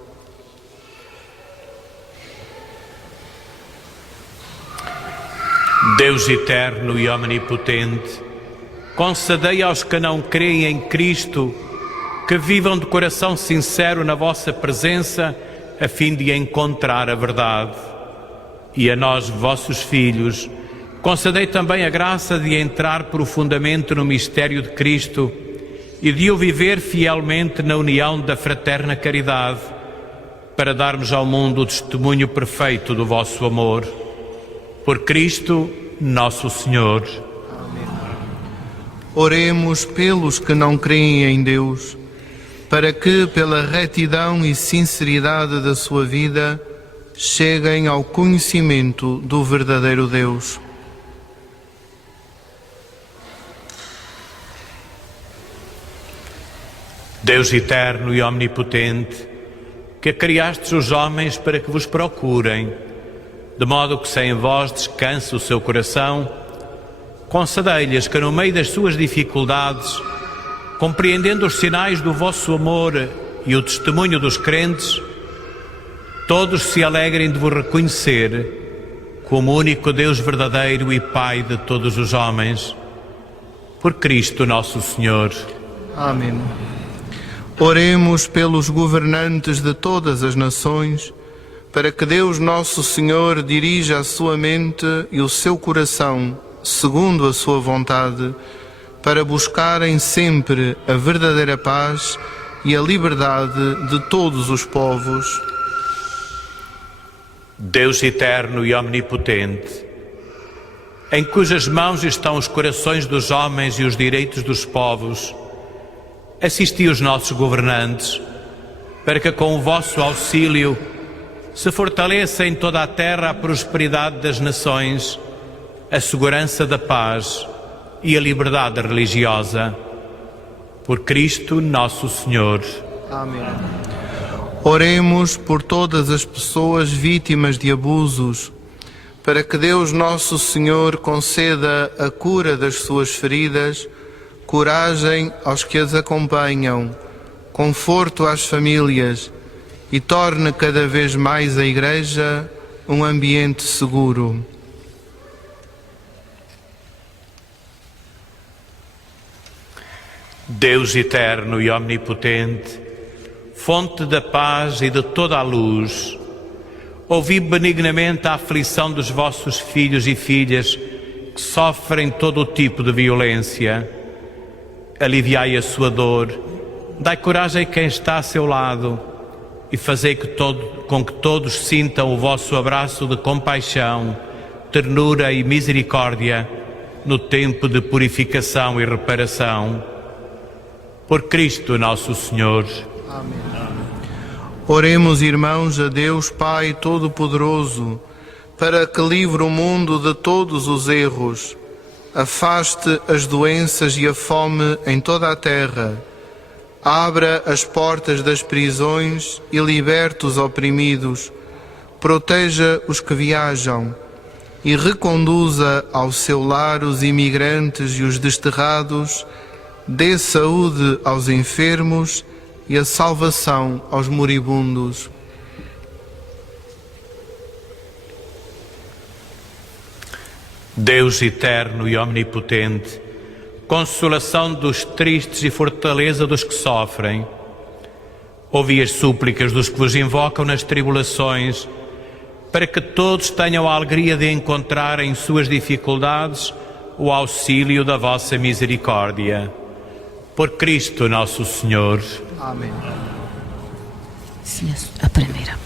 Deus eterno e omnipotente, concedei aos que não creem em Cristo que vivam de coração sincero na vossa presença, a fim de encontrar a verdade. E a nós, vossos filhos, concedei também a graça de entrar profundamente no mistério de Cristo e de o viver fielmente na união da fraterna caridade, para darmos ao mundo o testemunho perfeito do vosso amor. Por Cristo, nosso Senhor. Oremos pelos que não creem em Deus, para que, pela retidão e sinceridade da sua vida, cheguem ao conhecimento do verdadeiro Deus. Deus eterno e omnipotente, que criastes os homens para que vos procurem, de modo que sem vós descanse o seu coração, concedei-lhes que no meio das suas dificuldades, compreendendo os sinais do vosso amor e o testemunho dos crentes, todos se alegrem de vos reconhecer como único Deus verdadeiro e Pai de todos os homens. Por Cristo nosso Senhor. Amém. Oremos pelos governantes de todas as nações, para que Deus nosso Senhor dirija a sua mente e o seu coração, segundo a sua vontade, para buscarem sempre a verdadeira paz e a liberdade de todos os povos. Deus eterno e omnipotente, em cujas mãos estão os corações dos homens e os direitos dos povos, assisti os nossos governantes, para que com o vosso auxílio se fortaleça em toda a terra a prosperidade das nações, a segurança da paz e a liberdade religiosa. Por Cristo nosso Senhor. Amém. Oremos por todas as pessoas vítimas de abusos, para que Deus nosso Senhor conceda a cura das suas feridas, coragem aos que as acompanham, conforto às famílias e torne cada vez mais a Igreja um ambiente seguro. Deus eterno e omnipotente, fonte da paz e de toda a luz, ouvi benignamente a aflição dos vossos filhos e filhas que sofrem todo o tipo de violência. Aliviai a sua dor, dai coragem a quem está a seu lado e fazei com que todos sintam o vosso abraço de compaixão, ternura e misericórdia no tempo de purificação e reparação. Por Cristo nosso Senhor. Amém. Oremos, irmãos, a Deus Pai Todo-Poderoso, para que livre o mundo de todos os erros, afaste as doenças e a fome em toda a terra, abra as portas das prisões e liberte os oprimidos, proteja os que viajam e reconduza ao seu lar os imigrantes e os desterrados, dê saúde aos enfermos e a salvação aos moribundos. Deus eterno e omnipotente, consolação dos tristes e fortaleza dos que sofrem, ouvi as súplicas dos que vos invocam nas tribulações, para que todos tenham a alegria de encontrar em suas dificuldades o auxílio da vossa misericórdia. Por Cristo nosso Senhor. Amém. Sim, a primeira.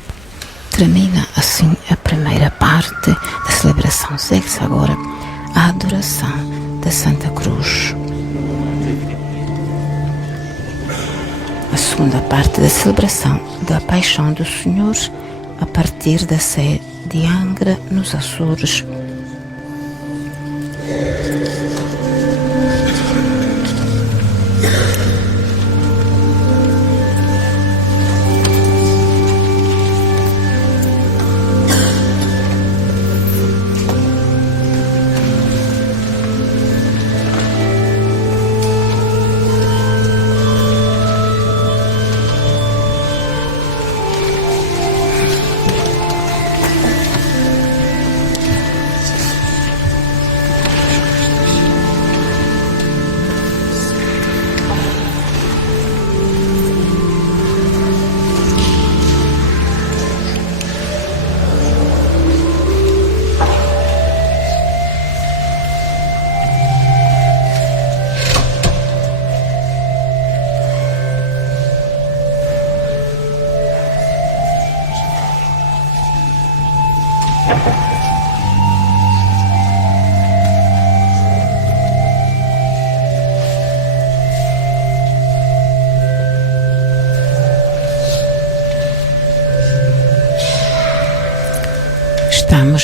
Termina assim a primeira parte da celebração. Segue-se agora a adoração da Santa Cruz. A segunda parte da celebração da Paixão do Senhor, a partir da Sé de Angra, nos Açores.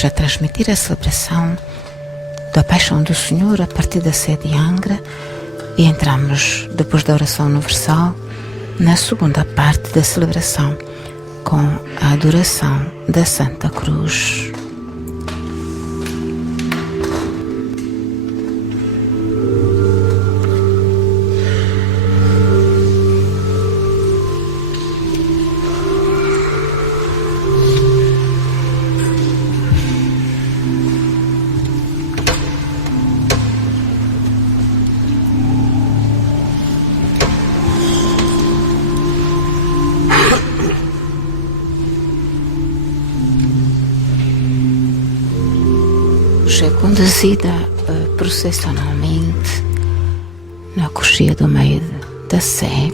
a transmitir a celebração da Paixão do Senhor a partir da sede de Angra e entramos, depois da oração universal, na segunda parte da celebração com a adoração da Santa Cruz. É conduzida processionalmente na coxia do meio da Sé,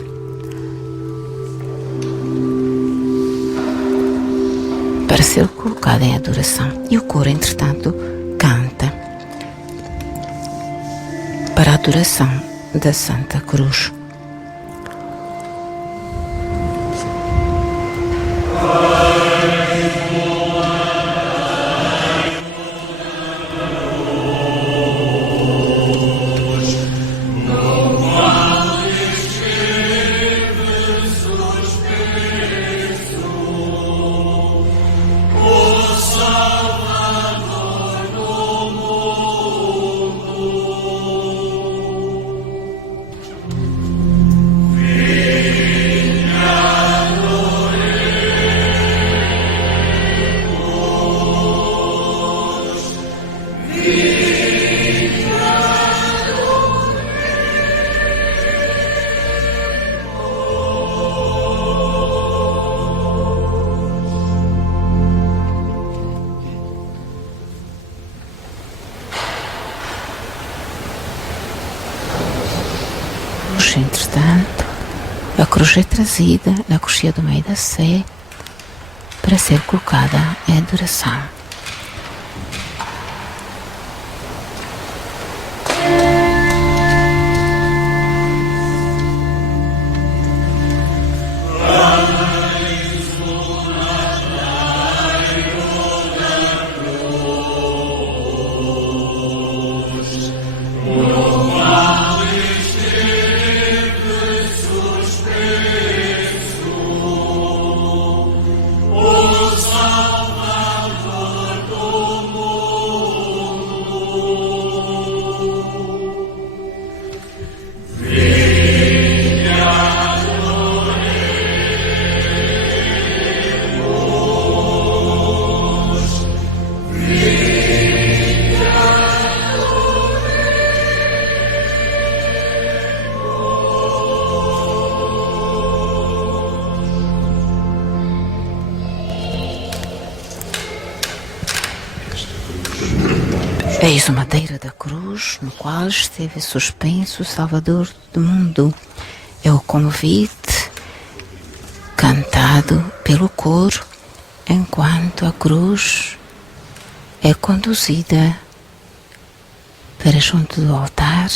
para ser colocada em adoração. E o coro, entretanto, canta para a adoração da Santa Cruz. Entretanto, a cruz é trazida na coxia do meio da Sé para ser colocada em adoração. Eis o madeira da cruz, no qual esteve suspenso o Salvador do mundo. É o convite cantado pelo coro, enquanto a cruz é conduzida para junto do altar,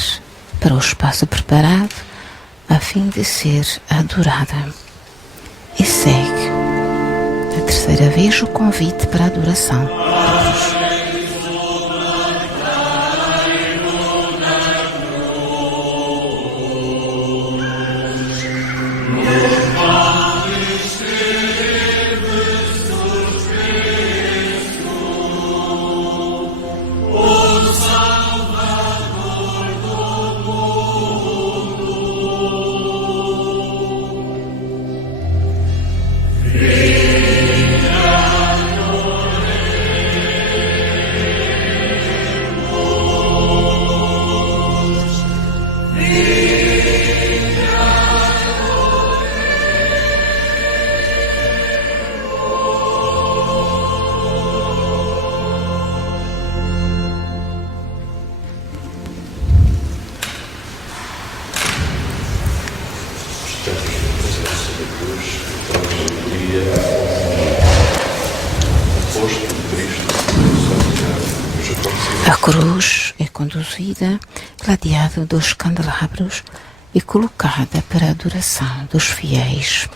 para o espaço preparado, a fim de ser adorada. E segue, a terceira vez, o convite para a adoração da cruz. A cruz é conduzida, ladeada dos candelabros e colocada para a adoração dos fiéis.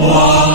Ó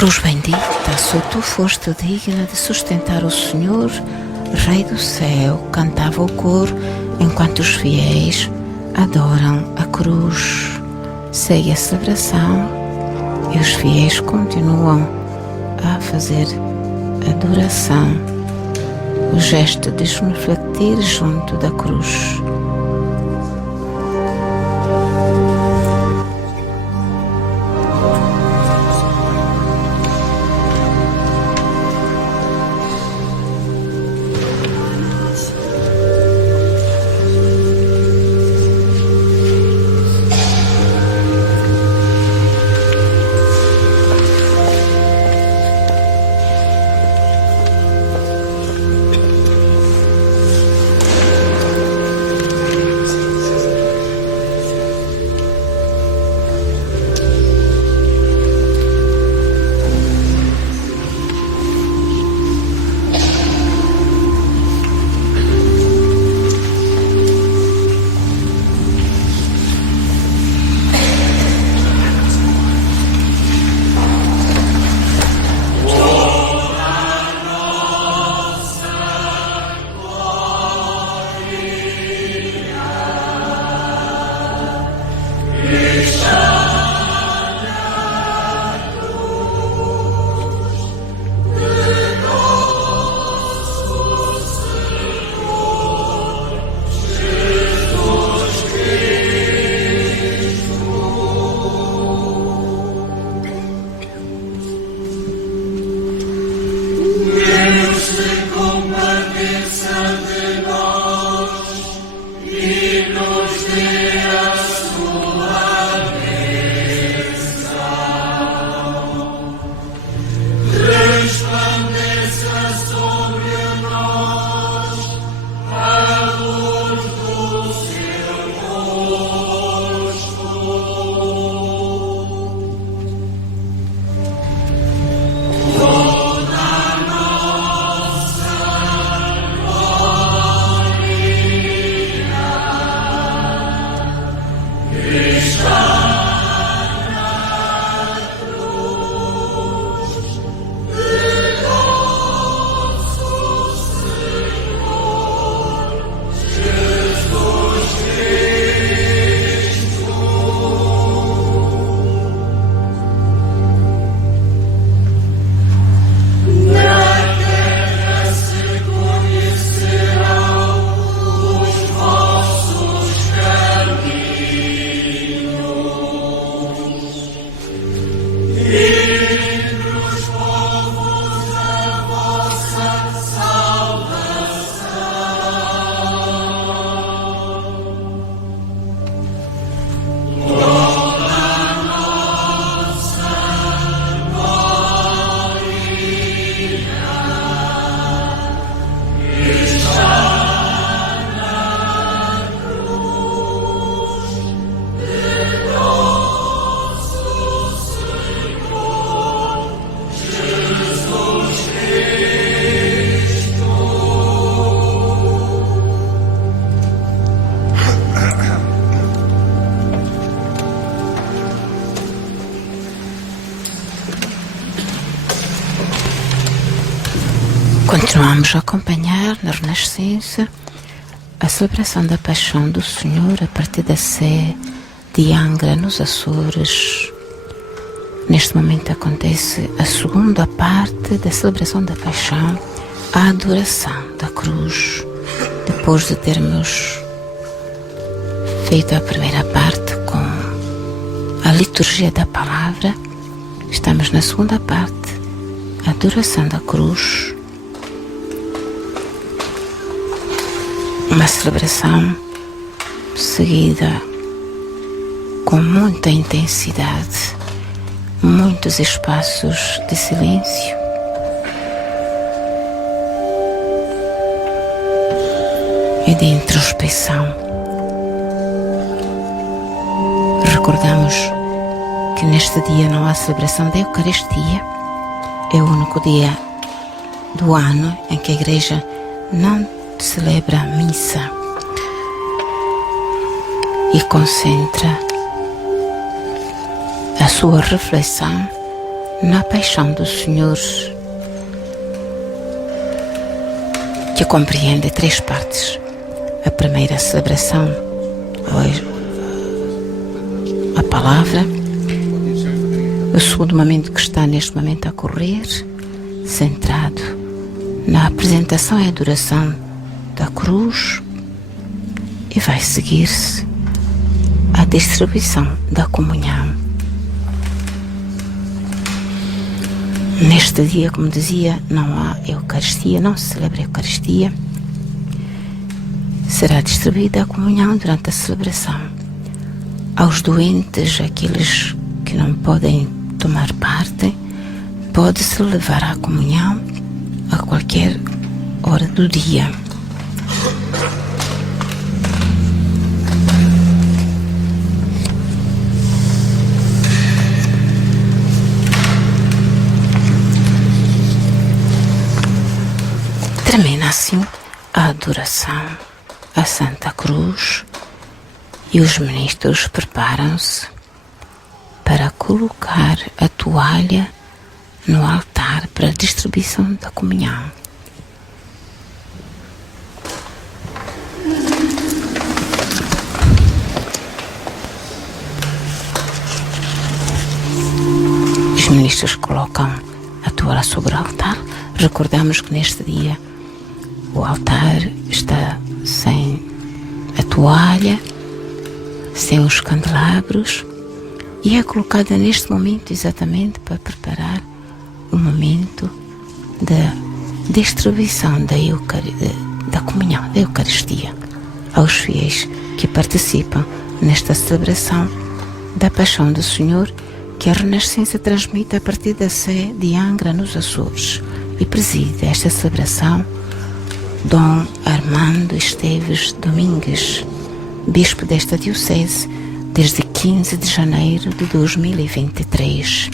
cruz bendita, só tu foste digna de sustentar o Senhor, Rei do céu, cantava o coro enquanto os fiéis adoram a cruz. Segue a celebração e os fiéis continuam a fazer adoração, o gesto de refletir junto da cruz. Continuamos a acompanhar na Renascença a celebração da Paixão do Senhor a partir da Sé de Angra, nos Açores. Neste momento acontece a segunda parte da celebração da Paixão, a adoração da cruz. Depois de termos feito a primeira parte com a liturgia da palavra, estamos na segunda parte, a adoração da cruz. Uma celebração seguida com muita intensidade, muitos espaços de silêncio. E de introspecção. Recordamos que neste dia não há celebração da Eucaristia. É o único dia do ano em que a Igreja não celebra a missa e concentra a sua reflexão na Paixão do Senhor, que compreende 3 partes. A primeira celebração, a palavra. O segundo momento que está neste momento a correr, centrado na apresentação e adoração da cruz, e vai seguir-se a distribuição da comunhão. Neste dia, como dizia, não há Eucaristia, não se celebra a Eucaristia. Será distribuída a comunhão durante a celebração. Aos doentes, aqueles que não podem tomar parte, pode-se levar à comunhão a qualquer hora do dia. Termina assim a adoração à Santa Cruz e os ministros preparam-se para colocar a toalha no altar para a distribuição da comunhão. Os ministros colocam a toalha sobre o altar. Recordamos que neste dia o altar está sem a toalha, sem os candelabros, e é colocada neste momento exatamente para preparar o momento da distribuição da comunhão, da Eucaristia, aos fiéis que participam nesta celebração da Paixão do Senhor, que a Renascença transmite a partir da Sé de Angra, nos Açores, e preside esta celebração Dom Armando Esteves Domingues, bispo desta diocese, desde 15 de janeiro de 2023.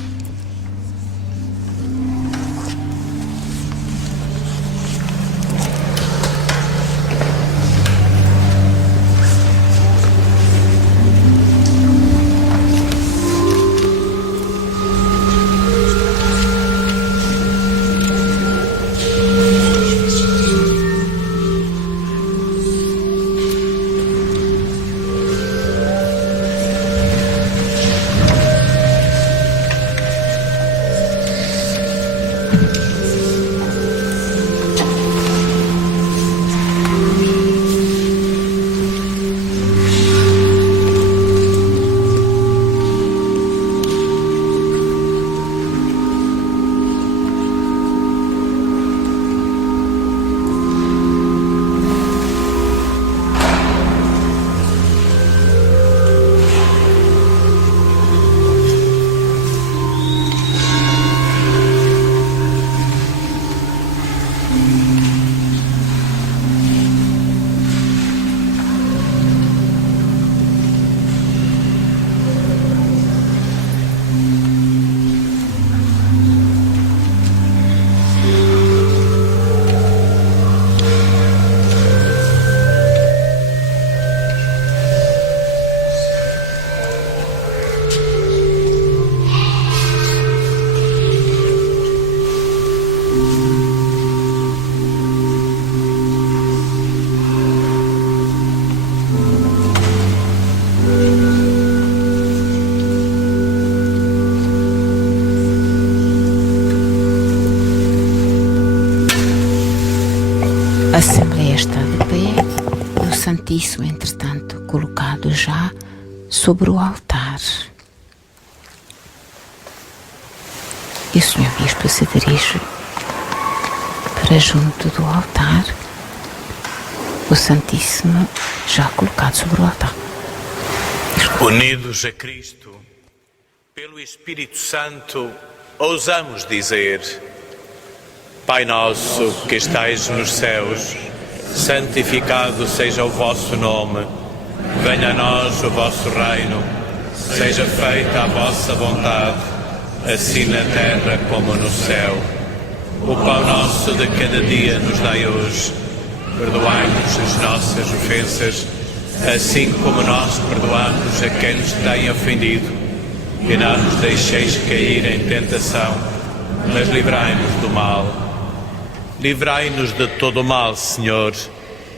A Assembleia está de pé e o Santíssimo, entretanto, colocado já sobre o altar. E o Senhor Bispo se dirige para junto do altar, o Santíssimo já colocado sobre o altar. Unidos a Cristo, pelo Espírito Santo, ousamos dizer: Pai nosso que estais nos céus, santificado seja o vosso nome. Venha a nós o vosso reino. Seja feita a vossa vontade, assim na terra como no céu. O pão nosso de cada dia nos dai hoje. Perdoai-nos as nossas ofensas, assim como nós perdoamos a quem nos tem ofendido. E não nos deixeis cair em tentação, mas livrai-nos do mal. Livrai-nos de todo o mal, Senhor,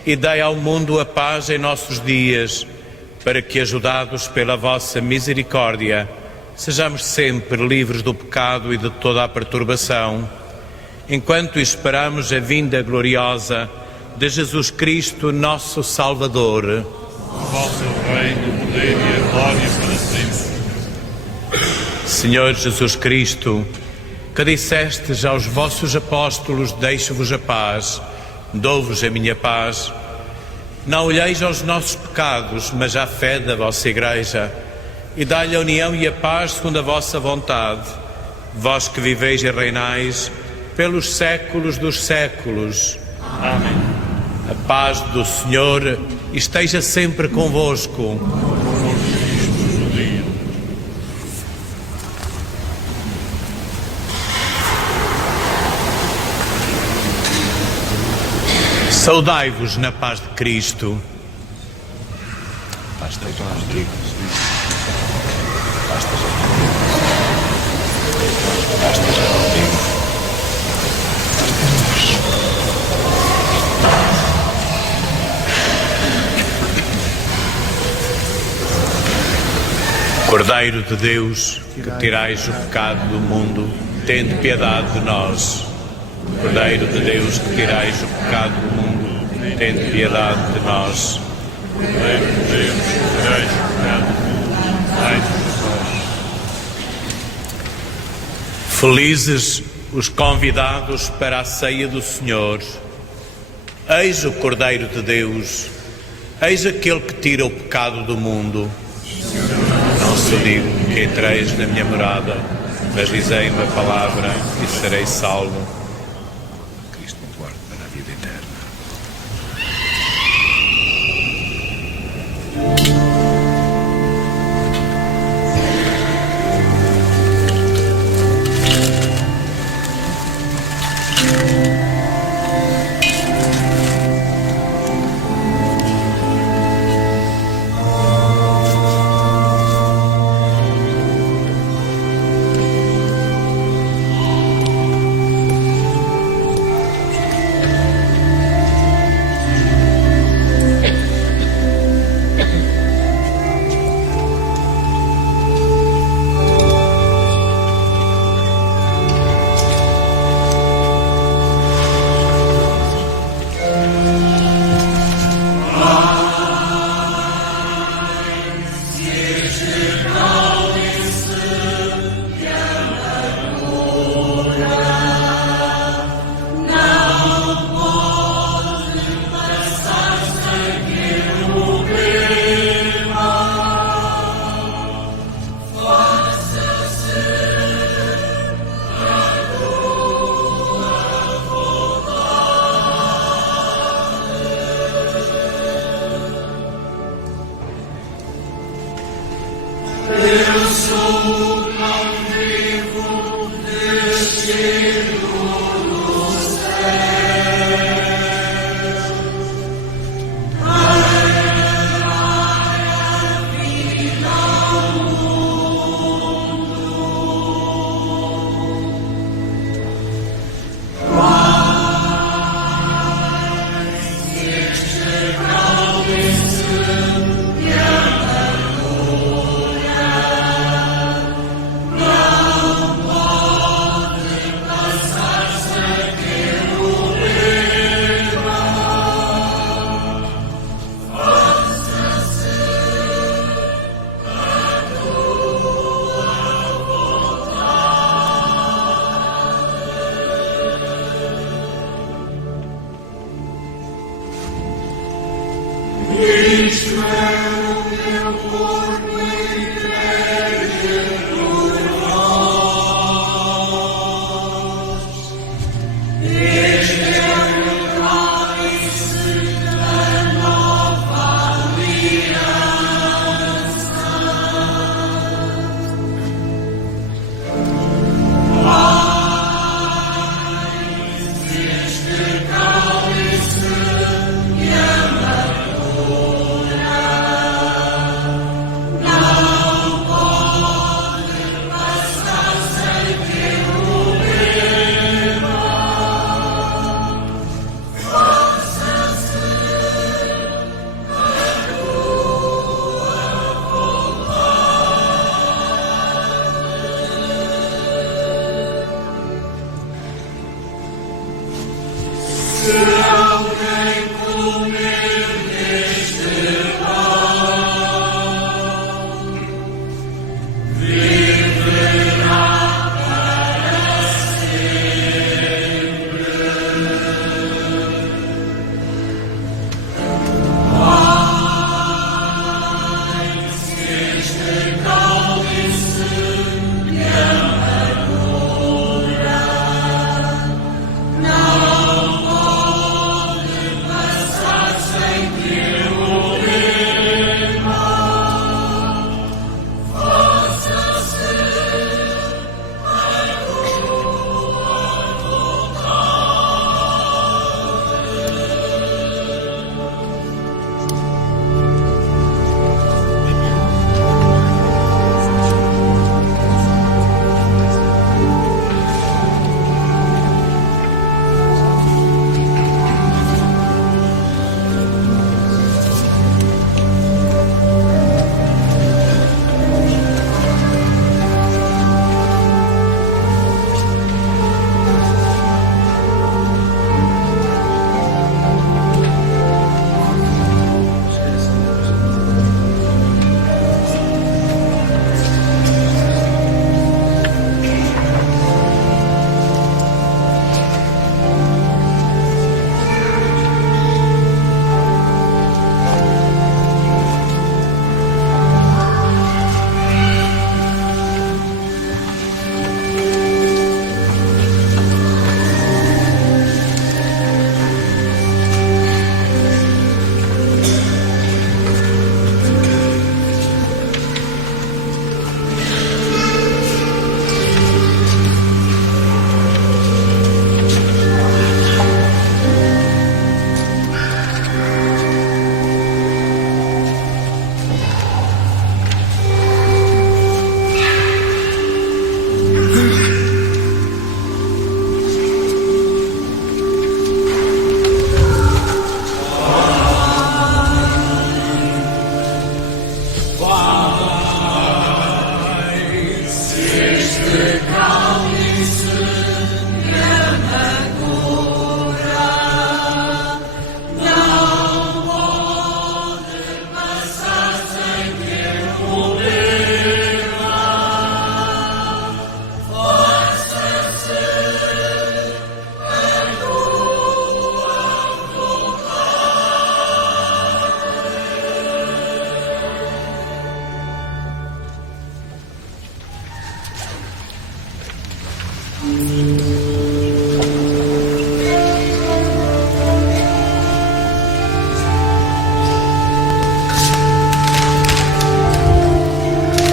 e dai ao mundo a paz em nossos dias, para que, ajudados pela vossa misericórdia, sejamos sempre livres do pecado e de toda a perturbação, enquanto esperamos a vinda gloriosa de Jesus Cristo, nosso Salvador. O vosso reino, o poder e a glória para sempre. Senhor Jesus Cristo, que dissestes aos vossos apóstolos: deixo-vos a paz, dou-vos a minha paz. Não olheis aos nossos pecados, mas à fé da vossa Igreja, e dai-lhe a união e a paz segundo a vossa vontade, vós que viveis e reinais pelos séculos dos séculos. Amém. A paz do Senhor esteja sempre convosco. Saudai-vos na paz de Cristo. Paz esteja contigo. Paz esteja contigo. Paz esteja contigo. Cordeiro de Deus, que tirais o pecado do mundo, tende piedade de nós. Cordeiro de Deus, que tirais o pecado do mundo, tende piedade de nós. Cordeiro de Deus, que tirais o pecado do mundo, dai-nos a nós. Felizes os convidados para a ceia do Senhor. Eis o Cordeiro de Deus, eis aquele que tira o pecado do mundo. Não se digo que entreis na minha morada, mas dizei-me a palavra e serei salvo. Cristo me guarde para a vida eterna.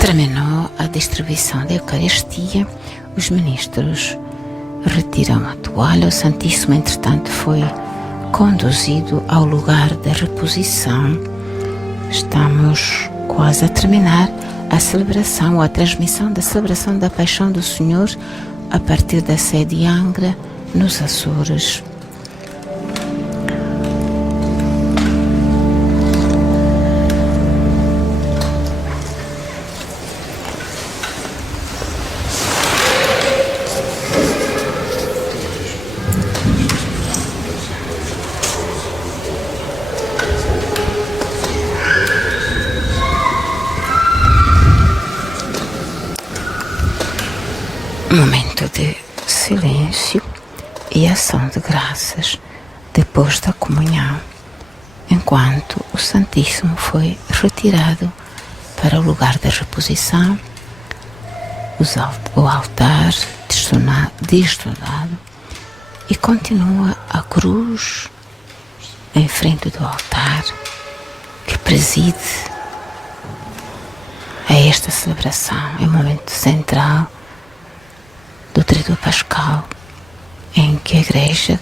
Terminou a distribuição da Eucaristia, os ministros retiram a toalha. O Santíssimo, entretanto, foi conduzido ao lugar da reposição. Estamos quase a terminar a celebração ou a transmissão da celebração da Paixão do Senhor a partir da sé de Angra, nos Açores. Momento de silêncio e ação de graças depois da comunhão. enquanto o Santíssimo foi retirado para o lugar da reposição, o altar destonado, e continua a cruz em frente do altar que preside a esta celebração. É o momento central do Tríduo Pascal, em que a Igreja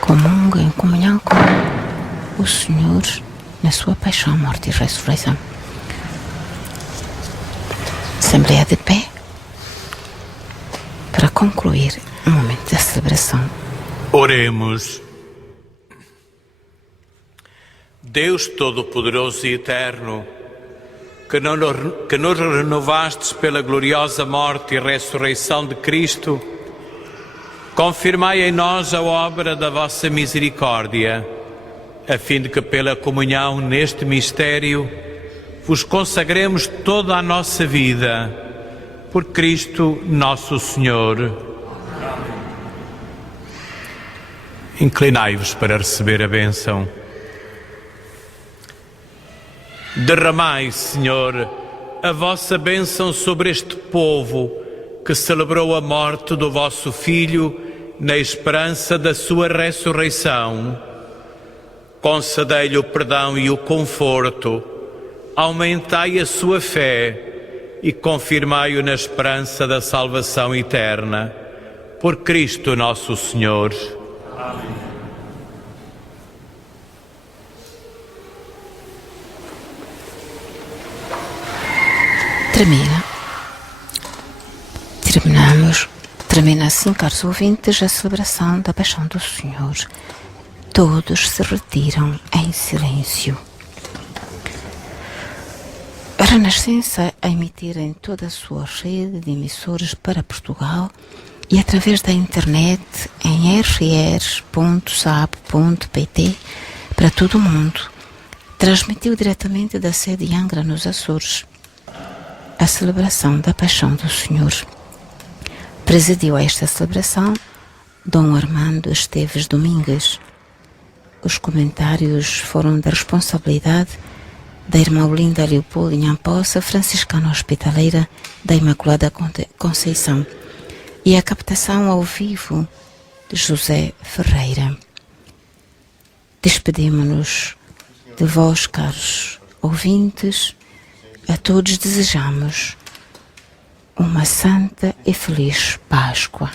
comunga em comunhão com o Senhor na sua paixão, morte e ressurreição. Assembleia de pé para concluir o momento da celebração. Oremos. Deus Todo-Poderoso e Eterno, que nos renovastes pela gloriosa morte e ressurreição de Cristo, confirmai em nós a obra da vossa misericórdia, a fim de que pela comunhão neste mistério vos consagremos toda a nossa vida, por Cristo nosso Senhor. Inclinai-vos para receber a bênção. Derramai, Senhor, a vossa bênção sobre este povo que celebrou a morte do vosso Filho na esperança da sua ressurreição. Concedei-lhe o perdão e o conforto, aumentai a sua fé e confirmai-o na esperança da salvação eterna. Por Cristo nosso Senhor. Amém. Termina assim, caros ouvintes, a celebração da Paixão do Senhor. Todos se retiram em silêncio. A Renascença, a emitir em toda a sua rede de emissores para Portugal e através da internet em rr.sab.pt para todo o mundo, transmitiu diretamente da sede de Angra, nos Açores, a celebração da Paixão do Senhor. Presidiu a esta celebração Dom Armando Esteves Domingues. Os comentários foram da responsabilidade da irmã Olinda Leopoldo Inhampossa, franciscana hospitaleira da Imaculada Conceição, e a captação ao vivo de José Ferreira. Despedimos-nos de vós, caros ouvintes. A todos desejamos uma santa e feliz Páscoa.